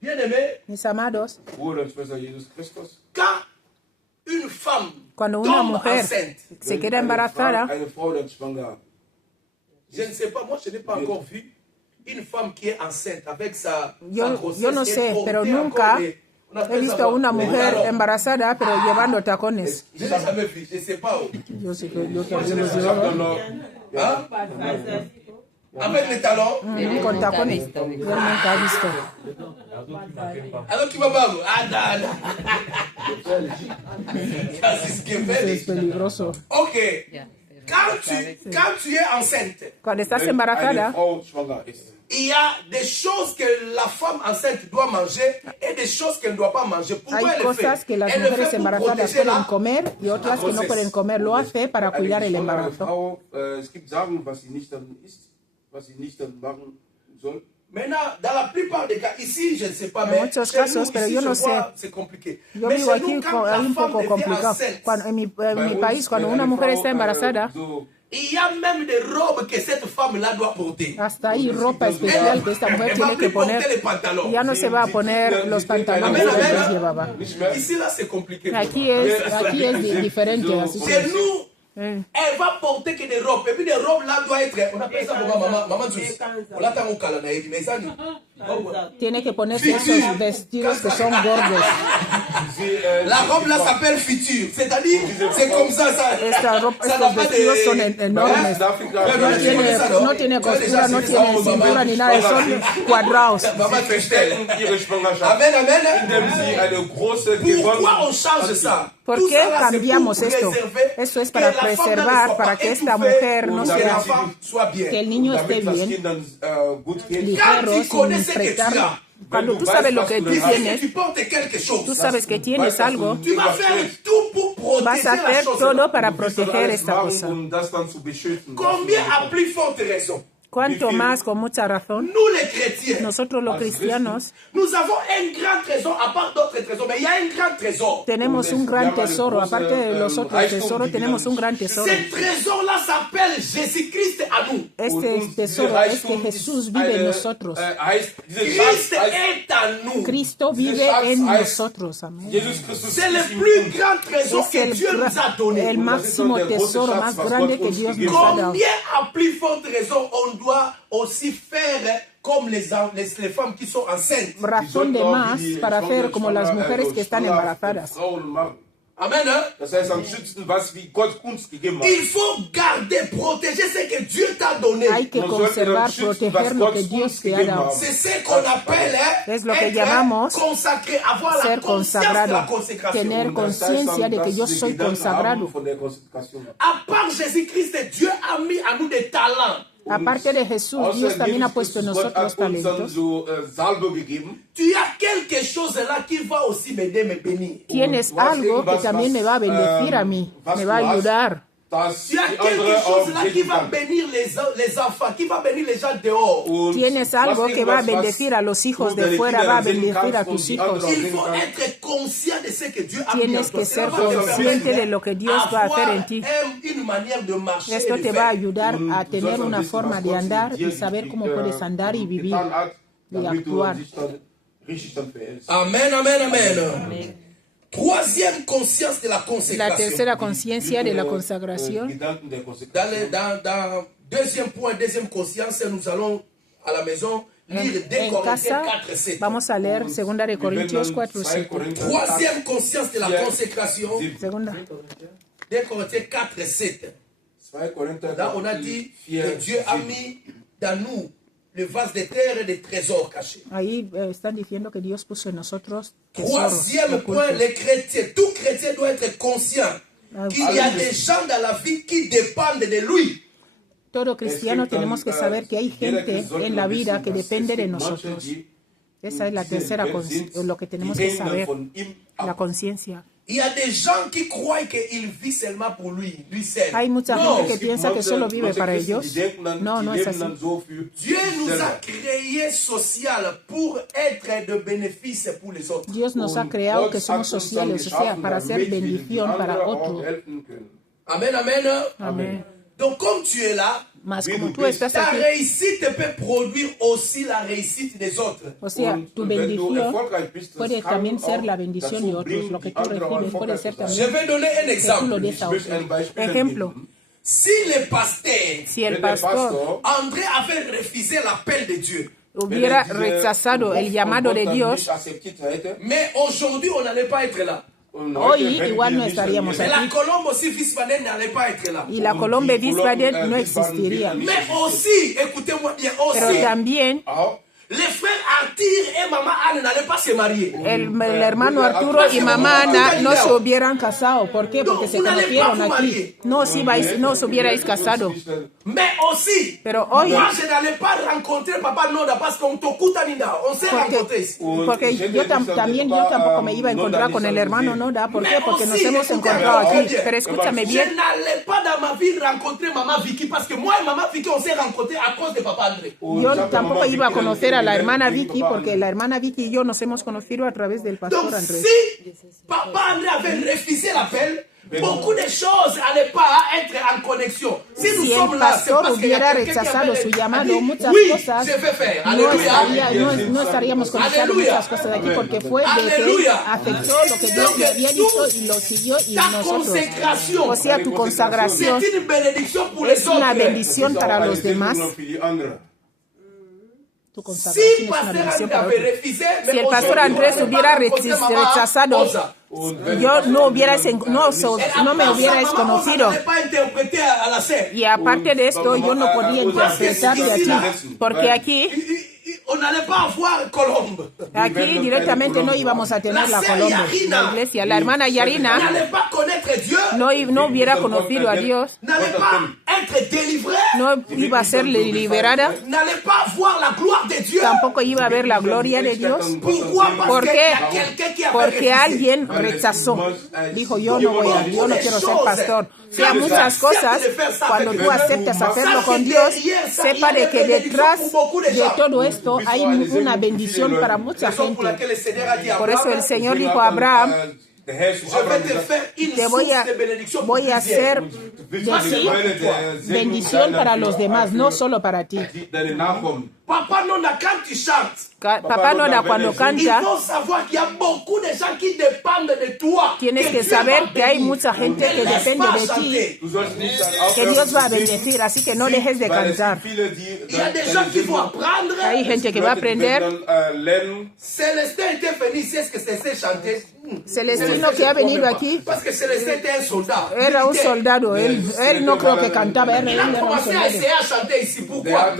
Bien aimé, Mis amados, Bruder und Schwester Jesus Christus. quand une femme cuando una tombe mujer enceinte, se queda embarazada, Eine Frau dann schwanger. je ne sais pas, moi je n'ai pas encore vu une femme qui est enceinte avec sa grossesse. yo no et sé, porter pero encore nunca on he appelle visto ça a una quoi? Les mujer talons. embarazada, pero llevando tacones. Je n'ai jamais vu, je ne sais pas. Yo sé que yo Ich también los habe llevaba. dann noch Hein? Avec les talons. Con tacones. Yo nunca he visto. Alors qui va pas? Ah, non, non. Ça, c'est ce que fait. Es peligroso. Ok. Quand tu es enceinte, Cuando estás wenn eine embarazada, Frau schwanger ist. il y a des choses que la femme enceinte doit manger et des choses qu'elle ne doit pas manger. Pourquoi hay elle le cosas fait? que las Elle le mujeres fait pour embarazadas protéger pueden la... comer y otras que no pueden comer. Lo hace para Eine cuidar el geschwangere embarazo. Frau, es gibt Sachen, was sie nicht dann isst, was sie nicht dann machen soll. Maintenant, dans la plupart des cas, ici, je ne sais pas, En mais muchos chez nous, casos, pero ici, yo je no vois, sé. c'est compliqué. Yo Mais vivo chez aquí, nous, quand hay la un femme poco devient complicado. enceinte, En mi país, cuando una mujer está embarazada, il y a même des robes que cette femme-là doit porter. hasta hay ropa especial que esta mujer Elle va tiene que plus porter poner. les pantalons. Ya no se va a poner los pantalones Amen, que amen. antes llevaba. Ici, là, c'est compliqué. Aquí es diferente. Así Chez que, nous, elle va porter que des robes. Et puis des robes là doivent être, on appelle ça maman Zeus. On l'attend au calendrier, mais ça dit. tiene que ponerse esos vestidos que son gordos. La robe là s'appelle futur, c'est-à-dire c'est comme ça. Estos vestidos son enormes. No tiene costura, no tiene cintura ni nada, son cuadrados. Amen, amen. Pourquoi on change ça? ¿Por qué cambiamos esto? Eso es para preservar, para que esta mujer no sea, que el niño esté bien, ligero, sin prestarlo. Cuando tú sabes lo que tú tienes, tú sabes que tienes algo, vas a hacer todo para proteger esta cosa. Combien a plus forte raison? Cuanto más, con mucha razón, Nous les chrétiens, nosotros los cristianos nous avons un grand trésor, à part d'autres trésors, mais il y a un grand trésor. tenemos un gran tesoro. Aparte de los otros tesoros, tenemos un gran tesoro. Ce trésor-là s'appelle Jésus-Christ à nous. Este tesoro es que Jesús vive en nosotros. Christ est à nous. Cristo vive en nosotros. Amén. C'est le plus grand trésor Es que Dieu nous a donné. el máximo tesoro más grande que Dios nos ha dado. Combien à plus forte raison on doit aussi faire comme les femmes qui sont enceintes. Razón de más para hacer como las mujeres que están embarazadas. Amen. Hein? Il faut garder, protéger ce que Dieu t'a donné. Hay que conservar, proteger lo que Dios te ha dado. C'est ce qu'on appelle Es lo que être llamamos consacré, avoir la ser conscience de la consagrado, consécration. tener conciencia de que yo soy consagrado. À part Jésus-Christ, Dieu a mis à nous des talents. Aparte de Jesús, Dios también ha puesto en nosotros talentos. Tu as quelque chose là qui va aussi m'aider, me bénir. Tienes algo que también me va a bendecir a mí, me va a ayudar. Tu as quelque chose là qui va bénir les enfants, qui va bénir les gens dehors. Tienes algo que va a bendecir a los hijos de fuera, va a bendecir a tus hijos. Il faut être conscient de ce que Dieu a mis en Tienes toi. que ser consciente de lo que Dios va a hacer en ti. Une manière de marcher et Esto de te va a faire. ayudar a tener una forma de andar y saber cómo puedes andar y vivir y actuar. Amen, amen, amen. Troisième conscience de la La consécration. tercera conciencia de la consagración. Dans deuxième point, deuxième conscience, nous allons à la maison lire 2 En Corinthiens casa 4, 7. vamos a leer 2 de Corintios 4, 7. Troisième conscience de la consécration, Segunda. 2 Corinthiens 4, 7. Là, on a dit que Dieu a mis dans nous le vase de terre et des trésors cachés. Ahí están diciendo que Dios puso en nosotros tesoros Troisième point, ocultos. les chrétiens, tout chrétien doit être conscient qu'il y a des gens dans la vie qui dépendent de lui. Todo cristiano tenemos que saber que hay gente en la vida que depende de nosotros. Esa es la tercera lo que tenemos que saber, la conciencia. Il y a des gens qui croient qu'il vit seulement pour lui seul. Hay mucha Non, gente que piensa que solo vive para ellos. No, no es así. Dieu nous a créés social pour être de bénéfice pour les autres. Dios nos ha creado que somos sociales, o sea, para hacer bendición para otros. Amen, amen. Amén. Donc comme tu es là, Mas como tú estás ta aquí, réussite peut produire aussi la réussite des autres. o sea, tu bendición puede también ser la bendición de otros. Lo que tú recibes puede ser Je también vais donner un que tú lo exemple. des a otros. Ejemplo, Si le pasteur si el pastor André avait refusé l'appel de Dieu, hubiera rechazado el llamado de Dios, mais aujourd'hui on n'allait pas être là. hoy igual no estaríamos Mais la aquí. Colombe aussi, Wiesbaden n'allait pas être là. Y la Colombe Wiesbaden no existiría. Mais aussi, écoutez-moi bien, Pero aussi, también les frères Arthur et maman Anne n'allaient pas se marier. el hermano Arturo y mamá Ana no se hubieran casado. ¿Por qué? Porque se conocieron aquí. No se hubierais casado. Mais aussi, Pero hoy, moi je n'allais pas rencontrer Papa Noda parce qu'on tokuta nina, on s'est rencontrés ici. porque yo también yo tampoco me iba a encontrar con el hermano Noda. ¿Por qué? Porque nos hemos encontrado aquí. Pero escúchame Je bien, n'allais pas dans ma vie rencontrer Maman Vicky parce que moi et Maman Vicky on s'est rencontrés à cause de Papa André. yo tampoco iba a conocer a la hermana Vicky, porque la hermana Vicky y yo nos hemos conocido a través del pastor Donc, Andrés. si Papa André avait refusé l'appel, beaucoup de choses n'allaient pas être en connexion. Si nous Si el sommes là, c'est pastor parce qu'il y a hubiera quelqu'un qui rechazado avait su dit, llamado, muchas oui, cosas je vais faire. no, Alléluia. no estaríamos conectando Aleluya. muchas cosas de aquí, porque fue de que Aleluya. afectó lo que Dios le había dicho y lo siguió y Ta nosotros. consécration, O sea, tu consagración c'est une bénédiction pour les es una autres. bendición para los demás. Tu Si consagración es una Pasteur bendición André para avait otros. refusé, Si el pastor Andrés hubiera rechazado, yo no me hubierais conocido. Y aparte de esto, yo no podía interpretar de aquí, porque aquí directamente no íbamos a tener la Colombe, la iglesia. La hermana Yarina no hubiera conocido a Dios, no iba a ser liberada, tampoco iba a ver la gloria de Dios. ¿Por qué? Porque alguien rechazó. Dijo, yo no quiero ser pastor. O sea, muchas cosas, cuando tú aceptas hacerlo con Dios, sepa de que detrás de todo esto hay una bendición para mucha gente. Por eso el Señor dijo a Abraham, te voy a hacer bendición para los demás, no solo para ti. Papa Nona, quand tu chantes, Papá Nona, cuando il canta, faut savoir qu'il y a beaucoup de gens qui dépendent de toi. tienes que saber que hay mucha gente que depende de ti, que Dios va a bendecir, así que no dejes de cantar. Il y a des gens qui vont apprendre. Hay gente que va a aprender. Célestin était venu ici, est-ce que Célestin chantait? Celestino, que ha venido aquí, Parce que Célestin était un soldat. era un soldado. Él no creo que cantaba, él Il a era un commencé à soldado. essayer à chanter ici. Pourquoi?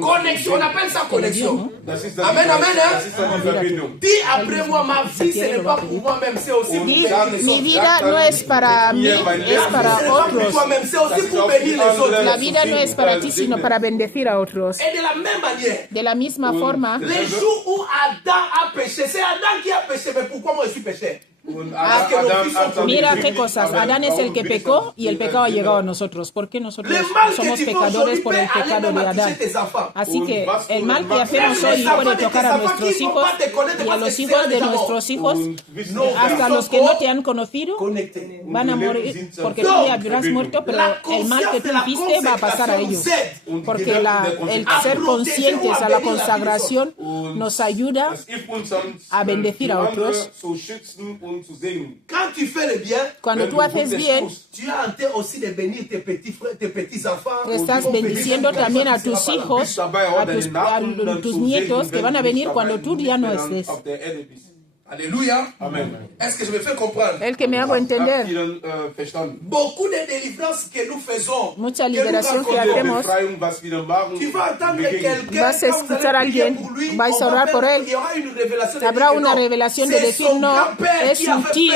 Connexion, on appelle ça connexion. Amen, amen. Hein? Dis après moi, ma vie, ce n'est pas pour moi-même, c'est aussi pour Di, bénir les mi autres. vida no es para mí, es para Ce n'est pas pour otros. toi-même, c'est aussi pour bénir les autres. La vida no es para ti, sino para bendecir a otros. Et de la même manière, De la misma forma, les jours où Adam a péché, c'est Adam qui a péché, mais pourquoi moi je suis péché? mira qué cosas. Adán es el que pecó y el pecado ha llegado a nosotros. ¿Por qué nosotros Le mal que somos tu fais pecadores aujourd'hui por peut el aller pecado même de à toucher Adán? tes enfants. Así que el mal que hacemos hoy puede tocar a nuestros hijos y a los hijos de nuestros hijos, hasta los que no te han conocido, van a morir porque tú ya habrás muerto, pero el mal que tú hiciste va a pasar a ellos. Porque el ser conscientes a la consagración nos ayuda a bendecir a otros. Quand tu fais le bien, Cuando tú haces bien, tu as en tête aussi de bénir tes petits enfants. estás bendiciendo también a tus hijos, a tus nietos que van a venir cuando tú ya no estés. Alléluia. Amen. Est-ce que je me fais comprendre? El que me hago entender. Beaucoup de délivrances que nous faisons, Mucha que nous liberación que rencontrons, hacemos. tu vas entendre quelqu'un, Vas a quand vous escuchar a allez prier alguien, pour lui, vais a orar por él. il y aura une révélation de Habrá dire que una non, revelación de c'est decir son no, grand-père es qui su a fait tío,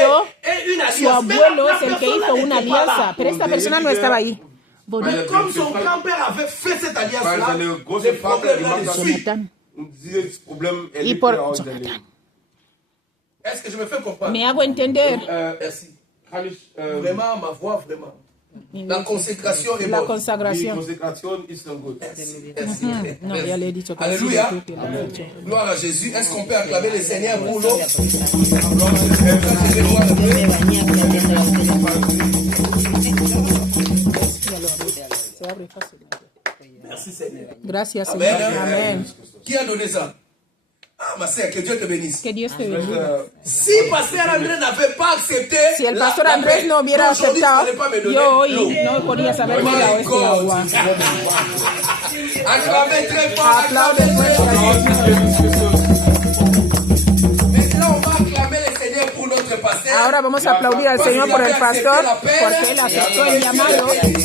une alliance. su Mais abuelo la es el que personne hizo una n'était pas alianza, là. pero esta persona no estaba ahí. Mais comme son grand-père avait fait cette alliance-là, Weil seine le große Vater problème gemacht là hat. dessus. Jonathan. Und dieses Problem Y erlebt por er auch Jonathan. daneben. Est-ce que je me fais comprendre? Me hago entender. Merci. Kann ich, Vraiment, ma voix, vraiment. La consécration est La bonne. die consagración. Konsekration ist dann gut. Merci. No, ya le he dicho que Alléluia. sí, que lo he dicho. Gloire à Jésus. Est-ce qu'on peut acclamer le Seigneur pour l'eau? Se abre fácil. Merci Seigneur. Gracias, Amen. Señor. Amén. Qui a donné ça? Ah, ma sœur, que Dieu te bénisse. Que Dios te bendiga. Si Pasteur André n'avait pas accepté, Si el pastor Andrés no hubiera aceptado, yo hoy no podría saber ni la este agua. Acclamez très fort. Aplaude fuerte a Maintenant, on va acclamer le Seigneur pour notre pasteur. Ahora vamos a aplaudir al Señor por el pastor, porque él aceptó el llamado. Que Dios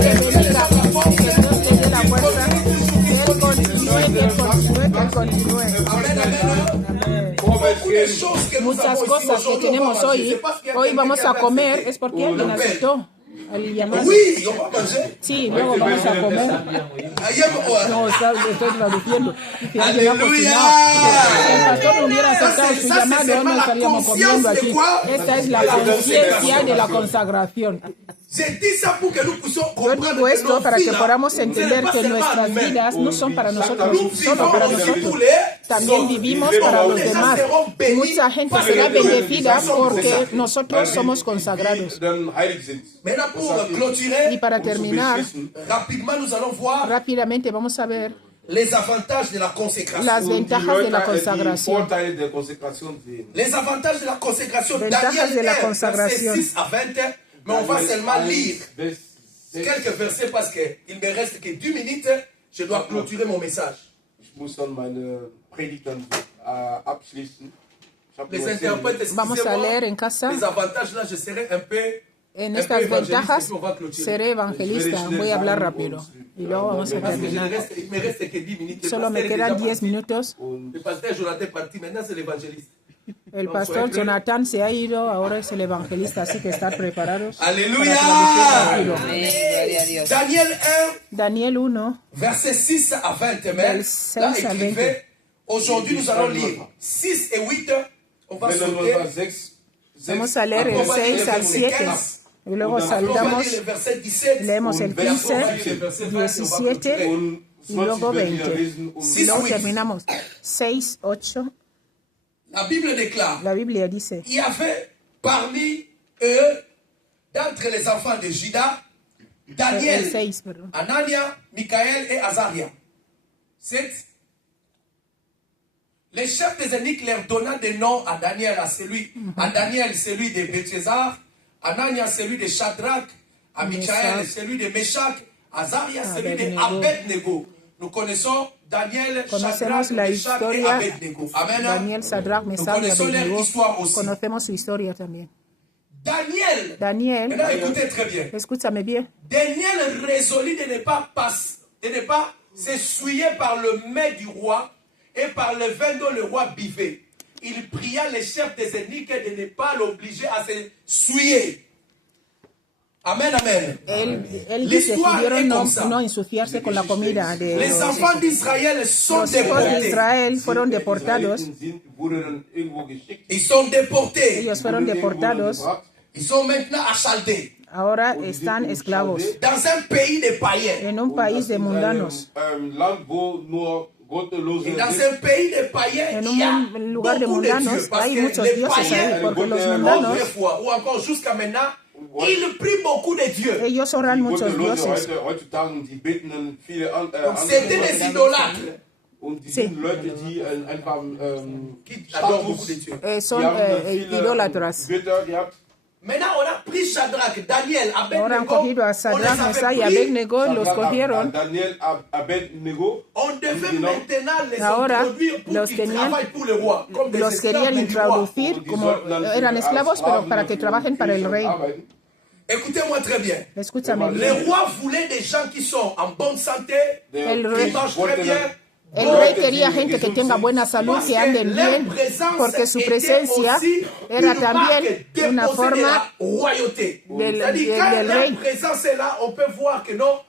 le bendiga, que Dios te dé la fuerza, que él continúe. Muchas cosas que tenemos hoy vamos a comer, es porque alguien aceptó el llamado. Oui, on va manger. Sí, luego vamos a comer. No, estoy traduciendo. Si alguien ha cocinado. Si el pastor no hubiera aceptado su llamado, no estaríamos comiendo aquí. Esta es la conciencia de la consagración. J'ai dit ça pour que nous puissions Yo comprendre digo que esto nos para que vidas, podamos ce n'est entender pas que seulement nuestras nous-mêmes. vidas no son para nosotros, Nous solo vivons para aussi nosotros. pour les También autres. vivimos Et para beaucoup los de gens demás. seront bénis Mucha gente parce será que nous bendecida sommes porque consacrés. nosotros somos consagrados. Maintenant, pour clôturer, Y para terminar, rapidement, nous allons voir rápidamente vamos a ver les avantages de la consécration. las ventajas de la consagración. Les avantages de la consécration. Ventajas Daniel de la 1, versets consagración. 6 à 20, mais on va seulement lire quelques versets parce qu'il me reste que 10 minutes. Je dois clôturer mon message. Ich muss dann meine Predigt dann abschließen. Les interprètes, Vamos a leer en excusez-moi, casa. les avantages là, je serai un peu En estas ventajas seré evangelista. Voy a hablar rápido. Y luego vamos a parce que terminar. il me reste que 10 minutes. Le Solo me pasteur est quedan déjà 10 parti. minutos. Le pasteur Jonathan est parti, maintenant c'est l'évangéliste. El pastor Jonathan se ha ido, ahora es el evangelista, así que estar preparados. Alléluia! Rápido. Gloria a Dios. Daniel 1, Daniel 1, verset 6 à 20 même. Del 6 Là, al 20. écrivez. Aujourd'hui, nous allons lire 6 et 8. On va sauter. vamos a leer el Après, on va lire 6 le al verset 7. 15. Y luego Après, on va saltamos, lire le verset 17. leemos el Après, on va 15, lire le verset 20 et on va 17 clôturer. y luego 20. Y Six, luego huit. terminamos. 6, 8. La Bible déclare, La Biblia dice, il y avait parmi eux, d'entre les enfants de Juda, el Daniel, 6, perdón. Anania, Michaël et Azaria. 7. Les chefs des eunuques leur donna des noms à Daniel, à Daniel celui de Belteshazzar, Anania celui de Shadrach, à Michaël Meshach. celui de Meshach, Azaria celui de Abednego. Abednego. Nous connaissons Daniel, Conocemos Shadrach, la Meshach et historia, Abednego. Amen. Daniel, Sadrach, Nous Mesach y connaissons leur Abednego. histoire aussi. Conocemos su historia también. Daniel, Daniel, maintenant écoutez très bien. escúchame bien. Daniel résolut de ne pas s'essuyer par le mets du roi et par le vin dont le roi buvait. Il pria les chefs des eunuques de ne pas l'obliger à se souiller. Amen, amen. Ellos L'histoire decidieron est no, comme ça. no ensuciarse con la comida de Les los, enfants d'Israël sont los hijos de déportés. Israel fueron deportados. Ils sont déportés. Ellos fueron deportados. Ils sont maintenant à Chaldée, Ahora están esclavos dans un pays de païens. en un país de mundanos. Et dans un pays de païens, En il y a un lugar de beaucoup de mundanos dieux. Parce hay que muchos les dioses païens, ahí, porque los autrefois, mundanos, ou encore jusqu'à maintenant, ils prient beaucoup de dieux. ellos oran muchos dioses. C'était des idolâtres Sí. qui adorent beaucoup de dieux. Son idólatras. Maintenant, on a pris Shadrach, Daniel, Ahora han Abednego. cogido a On les Sadrach, Mesach avait y pris. Abednego, los cogieron. On devait maintenant les Ahora introduire pour los qu'ils tenían- travaillent pour le roi. Comme des Los esclaves querían du roi. introducir como eran esclavos, pero para que trabajen para el rey. Écoutez-moi très bien. Escúchame Le bien. roi voulait des gens qui sont en bonne santé, El qui rey, mangent très bien. el rey quería gente que tenga buena salud, que anden bien, porque su presencia era también una forma del rey. présence est là, on peut voir que non,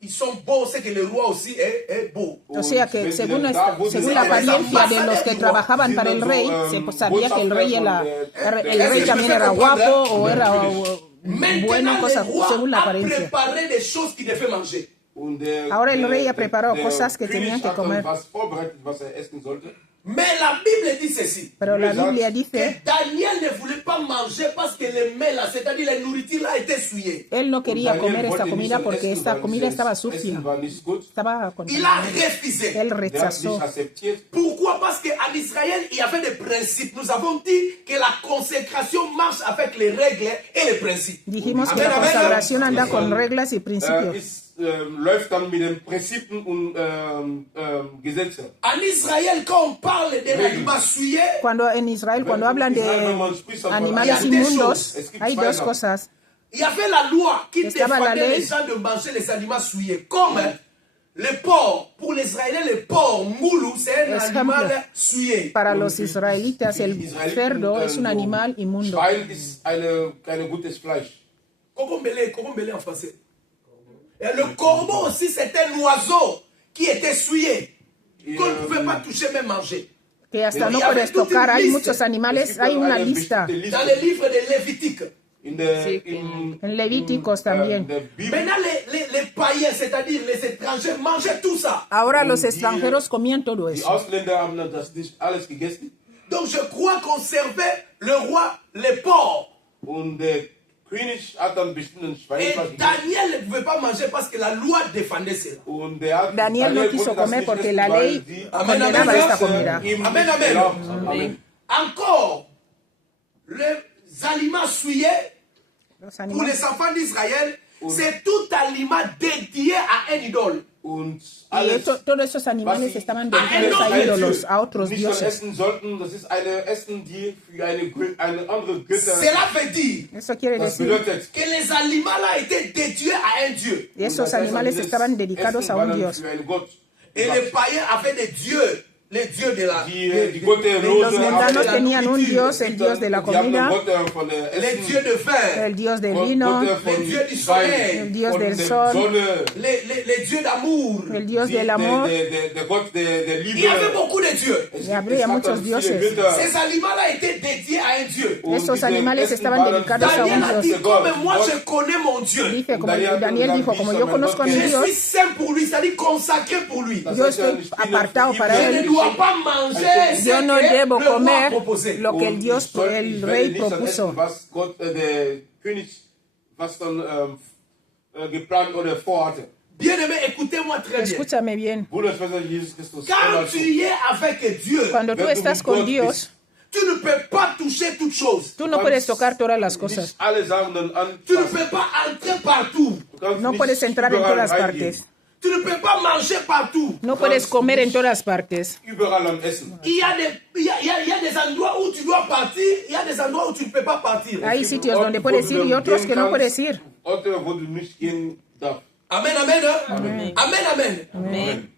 ils sont beaux, c'est que le roi aussi est beau. O sea que según la apariencia de los que trabajaban para el rey, se sabía que el rey también era guapo o era bueno, cosas según la apariencia. Préparé des choses qu'il devait manger. Ahora el rey ha preparado cosas que tenían que comer. Mais la Bible dit ceci. Pero la Biblia Que dice, Daniel ne voulait pas manger parce que le mets là, c'est-à-dire la nourriture là, était souillée. él no quería comer esta comida porque esta comida estaba sucia, estaba Il a contaminada. refusé. Él rechazó. Pourquoi? Parce qu'en Israël, il y avait des principes. Nous avons dit que la consécration marche avec les règles et les principes. Dijimos que Amen, la amen. consagración anda con reglas y principios. Läuft dann mit den Prinzipien und Gesetzen. En Israël, quand on parle de l'animal souillé, Cuando en Israel, cuando hablan de animales inmundos, hay dos cosas. il y avait la loi qui Estaba la défendait ley. les gens de manger les animaux souillés. Comme le porc. Pour les Israéliens, le porc, moulou, c'est un Ejemplo. animal souillé. Para los israelitas, el cerdo es un animal inmundo. Schwein ist keine gutes Fleisch. Cocombele en français. Et le corbeau aussi, c'est un oiseau qui était souillé. Qu'on ne pouvait pas toucher, même manger. Que hasta no puedes tocar, hay muchos animales, hay una lista. Dans le livre de Lévitique, En Levíticos también. Maintenant, les païens, c'est-à-dire les étrangers, mangeaient tout ça. Ahora los extranjeros comían todo Die eso. Ausländer haben dann das nicht alles gegessen. Donc je crois qu'on servait le roi les porcs. Und der König hat dann bestimmten Et Schweinefleisch gegessen. Daniel ne pouvait pas manger parce que la loi défendait cela. Und der hat, Daniel no quiso konnte das comer nicht porque essen, la weil ley die condenaba esta comida. ihm Amen, nicht amen. erlaubt. Amen. Encore, les aliments souillés Los pour animales. les enfants d'Israël, c'est tout aliment dédié à un idole. Und Y alles, todos esos animales estaban Ah, dedicados a no, ídolos, a otros nicht nur dioses. essen sollten, das ist eine Essen, die für eine andere Götter. Cela veut dire Eso quiere Das decir bedeutet, que les aliments là étaient dédiés à un Dieu. que esos animales estaban dedicados a un dios. Für einen Gott. Et les païens avaient des dieux, les dieux de la... Die Götter Los mundanos tenían un dios, el dios de la Die haben comida, Götter von der Les Essen, dieux de vin, el dios del vino, Götter von les dieux du Wein, soleil, el dios von del der sol, Sonne, les dieux d'amour. el dios del amor. der Gott der Il y avait Liebe. beaucoup de dieux. Y habría muchos dioses. Ces aliments-là étaient dédiés à un Dieu. Esos animales estaban dedicados a Daniel un a dit, dios. comme moi je connais mon Dieu. Dice, como Daniel dijo, como yo conozco a mi Je suis Dios, saint pour lui, c'est-à-dire consacré pour lui. yo estoy apartado para Je ne él. dois pas manger Yo no ce que debo le roi comer proposait. lo que el Dios, el rey propuso. Was Gott, der König, was dann geplant oder vorhatte. Bien-aimé, écoutez-moi très bien. Escúchame bien. Bruder, Schwester, Jesus Christus. Quand tu es avec Dieu, Cuando tú estás con Dios, tu ne peux pas toucher toutes choses. tú no puedes tocar todas las cosas. Nicht alle Sachen dann Tu ne anfassen. peux pas entrer partout. Du kannst No nicht puedes entrar en überall todas reingehen. partes. Tu ne peux pas manger partout. No puedes comer en todas partes. Überall am Essen. Il y a des endroits où tu dois partir, il y a des endroits où tu ne peux pas partir. Hay sitios donde puedes ir y otros que no puedes ir. Orte, wo du nicht gehen darfst. Amen, amen. Hein? Amen, amen.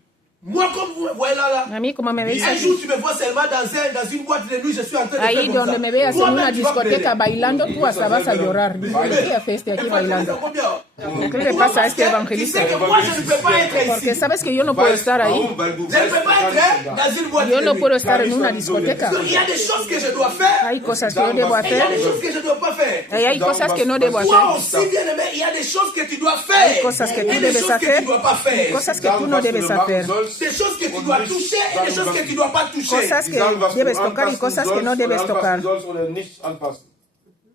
Moi, comme vous me voyez là, A mí, como me veis un aquí, jour tu me vois seulement dans une boîte de nuit, je suis en train de ahí faire comme donde ça. me veas en Toi-même, una tu vas discoteca pleurer. bailando, tú hasta vas a llorar. Dice, ¿qué hace este aquí bailando? ¿Qué le pasa a este Tu evangelista? sais que moi, je ne peux pas être Porque ici. sabes que yo no puedo estar ahí. Warum? Weil du Je ne peux pas être dans une boîte Yo de no nuit. puedo estar en una discoteca. Donc, il y a des choses que je dois faire Hay cosas que yo debo et il y a hacer des choses que je ne dois pas faire. y hay cosas que no debo Toi hacer. aussi, bien aimé, il y a des choses que tu dois faire. Hay cosas que et tú des debes choses que tu hacer, ne dois pas faire. cosas que tú no debes hacer. Des choses que tu dois toucher et des choses que tu ne dois pas toucher. Cosas que debes tocar y cosas que no debes tocar.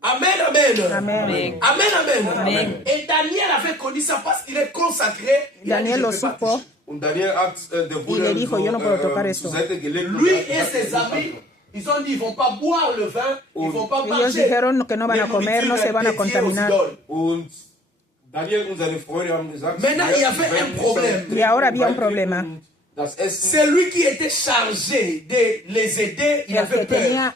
Amen, amen. Amén. Amen, amen. Et Daniel avait connu ça parce qu'il est consacré. Il a dit, Daniel je lo peux pas supo toucher. Und Daniel hat der y Bruder le dijo, yo no puedo tocar esto. zur Seite gelegt. Lui et ses amis, ils ont dit, ils ne vont pas boire le vin, ils ne vont pas Ellos manger. dijeron que no van a comer, no se van a les nourritures contaminar. dédiées aux idoles. Und Daniel und seine Freunde haben gesagt, Maintenant, il y avait un problème. Y ahora había un problema. Das Essen Celui qui était chargé de les aider, il El que avait peur. tenía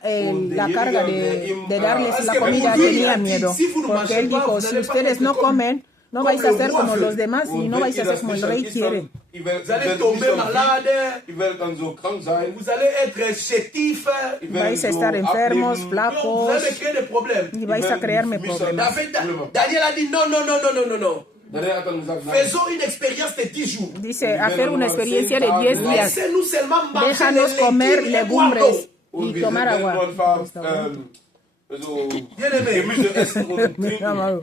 la carga de darles la comida tenía miedo. Porque él dijo, si ustedes no comen, no vais a ser como los demás y no vais a ser como el rey quiere. Vous allez tomber malade, ihr werdet dann so krank sein, vous allez être chétif, ihr werdet Vais a so estar enfermos, abnehmen, vous flacos allez créer des problèmes. y vais a crearme problemas. Daniel a dit non, non, non, non, non, non, non. Daniel hat dann gesagt, nein, Faisons une expérience de 10 jours. Dice, hacer una experiencia de 10 días. Laissez-nous seulement manger Déjanos les comer légumes et boire d'eau. legumbres und y wir tomar werden agua. einfach so Gemüse essen und trinken.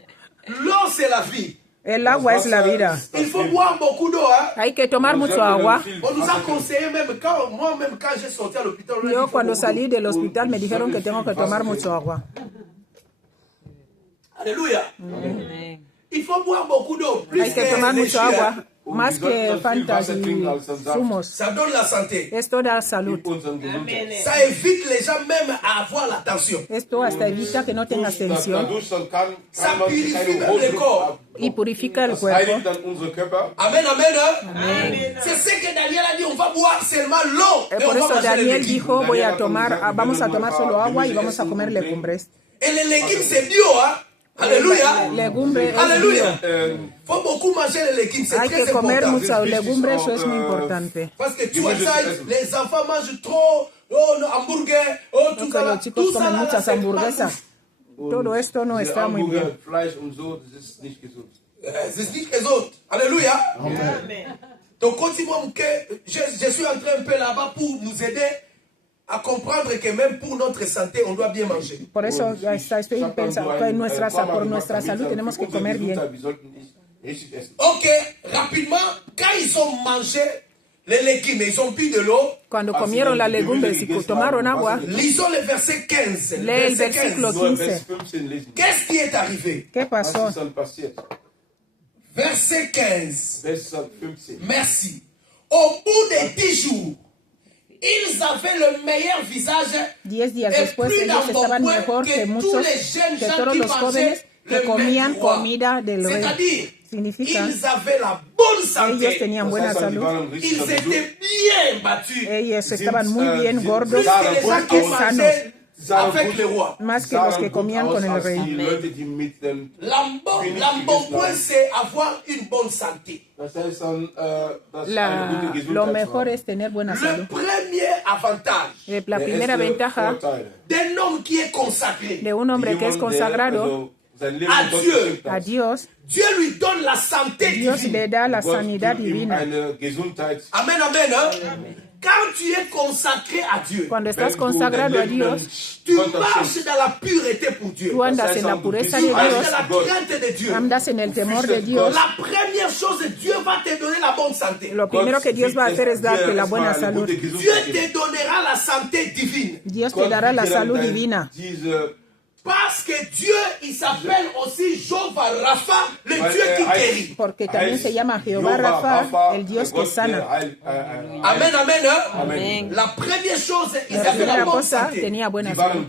L'eau, c'est la vie. El agua es la vida. Il faut boire beaucoup d'eau. Hein? Hay que tomar mucho agua. On nous a conseillé même, moi-même quand j'ai sorti à l'hôpital, on a dit, Yo il faut cuando beaucoup salí del hospital me dijeron que tengo que tomar mucho agua. Alléluia. Il faut boire beaucoup d'eau. Plus Hay que tomar les mucho chiens. agua, más que fantas y zumos. Ça donne la santé. Esto da salud. Unseren Gesundheit. Ça évite les gens même à avoir la tension. Esto hasta evita que no tengas tensión Dadurch dann kann Ça man purifie keine même le corps. Hochdruck y purifica el Das cuerpo. heiligt dann unsere Körper. Amen, amen. Hein? C'est ce que Daniel a dit, on va boire seulement l'eau. Et on Por va eso manger les Daniel légumes. dijo, vamos a tomar solo agua y vamos a comer legumbres. Et les légumes, c'est bio, hein? Alléluia. Legumbre es Alléluia. bio. Faut beaucoup manger les légumes, c'est Hay très que comer important. mucho legumbre, eso es muy importante. Parce que tu vois ça, les enfants mangent trop, oh, no, hamburger, oh, tout Porque ça, los chicos tout ça, comen là, muchas c'est pas hamburguesas. Und Todo esto no diese está muy Hamburger, bien. Fleisch und so, das ist nicht gesund. C'est dit que les autres. Alléluia. Donc, continue, je suis entré un peu là-bas pour nous aider à comprendre que même pour notre santé, on doit bien manger. Por eso estoy pensando que por nuestra salud tenemos que comer bien. Ok, rapidement, quand ils ont mangé les légumes, ils ont bu de l'eau. Cuando comieron las legumbres y tomaron agua, Lisons le verset 15. lee el versículo 15. Qu'est-ce qui est arrivé? ¿Qué pasó? Verset 15. Merci. Au bout de 10 jours, ils avaient le meilleur visage 10 días et después plus ellos estaban d'embonpoint mejor que que tous muchos, les jeunes que gens todos qui los jóvenes mangeaient que le comían même roi. comida del rey. C'est-à-dire, Significa, ils avaient la bonne ellos santé. tenían buena salud, Ils étaient bien battus. ellos estaban muy bien Plus gordos, que les gens qui que sanos, mangeaient avec le roi. más que los que comían con el rey. L'embonpoint, c'est avoir une bonne santé. Lo mejor es tener buena Le salud. premier avantage La primera ventaja d'un homme qui est consacré de un hombre que es consagrado a Dios, a Dios, Dieu lui donne la santé Dios divine. le da la sanidad divina. Amen, amen, hein? Quand tu es consacré à Dieu, Cuando estás consagrado a Dios, tu marches dans la pureté pour Dieu. tú andas en la pureza de Tu marches Dios, dans la crainte de Dieu. andas en el temor de Dios. La première chose, Dieu va te donner la bonne santé. Lo primero que Dios va a hacer es darte la buena salud. Dieu te donnera la santé divine. Dios te dará la salud divina. Parce que Dieu, il s'appelle aussi Jehovah Rapha, le Dieu qui guérit. Porque también se llama Jehová Rafa, el Dios que sana. Amen, amen, hein? Amen. La première chose, ils La avaient la primera bonne cosa santé. tenía buena salud.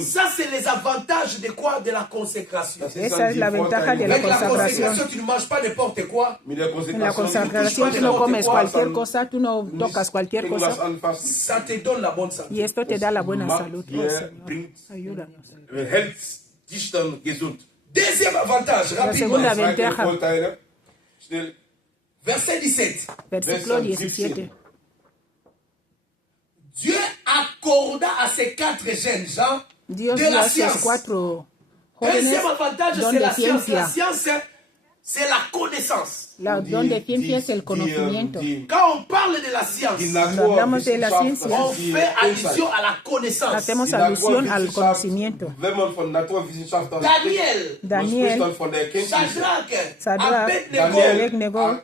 Ça, c'est les avantages de quoi? De la consécration. Esa es la ventaja de la Avec la consagración. consécration, tu ne manges pas n'importe quoi. En la consagración tú no comes cualquier cosa, tú no tocas cualquier cosa. Ça te donne la bonne santé. Y esto te da la buena salud. Oh, Señor, ayúdanos. Deuxième avantage, La rapidement. segunda ventaja, Verset 17. versículo 17. Dieu accorda à ces 4 jeunes gens Dios de dio la a estos science. 4 jóvenes Deuxième avantage, don c'est de la science. La ciencia. science, c'est la connaissance. La don de ciencia es el conocimiento. Quand on parle de la science, Cuando hablamos de la ciencia, on fait allusion à la connaissance. hacemos alusión al conocimiento. Daniel, Shadrach, Abednego,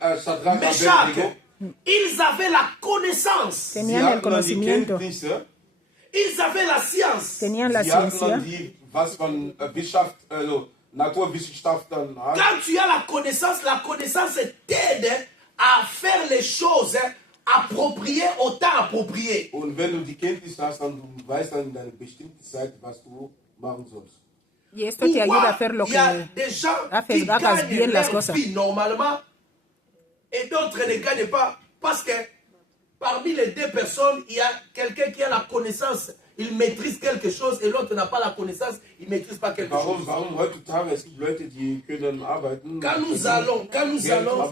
Meshach, ils avaient la connaissance. Tenían el conocimiento, Ils avaient la science. tenían la ciencia. Quand tu as la connaissance t'aide à faire les choses appropriées au temps approprié. Und wenn du die Kenntnis hast, dann du weißt dann in einer bestimmten Zeit, was du machen sollst. Y esto te ayuda a hacer lo Il que y a des gens qui hagas bien gagnent las leur cosas. vie normalement et d'autres ne gagnent pas parce que parmi les deux personnes, il y a quelqu'un qui a la connaissance. Il maîtrise quelque chose et l'autre n'a pas la connaissance, il ne maîtrise pas quelque chose. Warum heutzutage? Es gibt Leute, die können arbeiten. Quand nous allons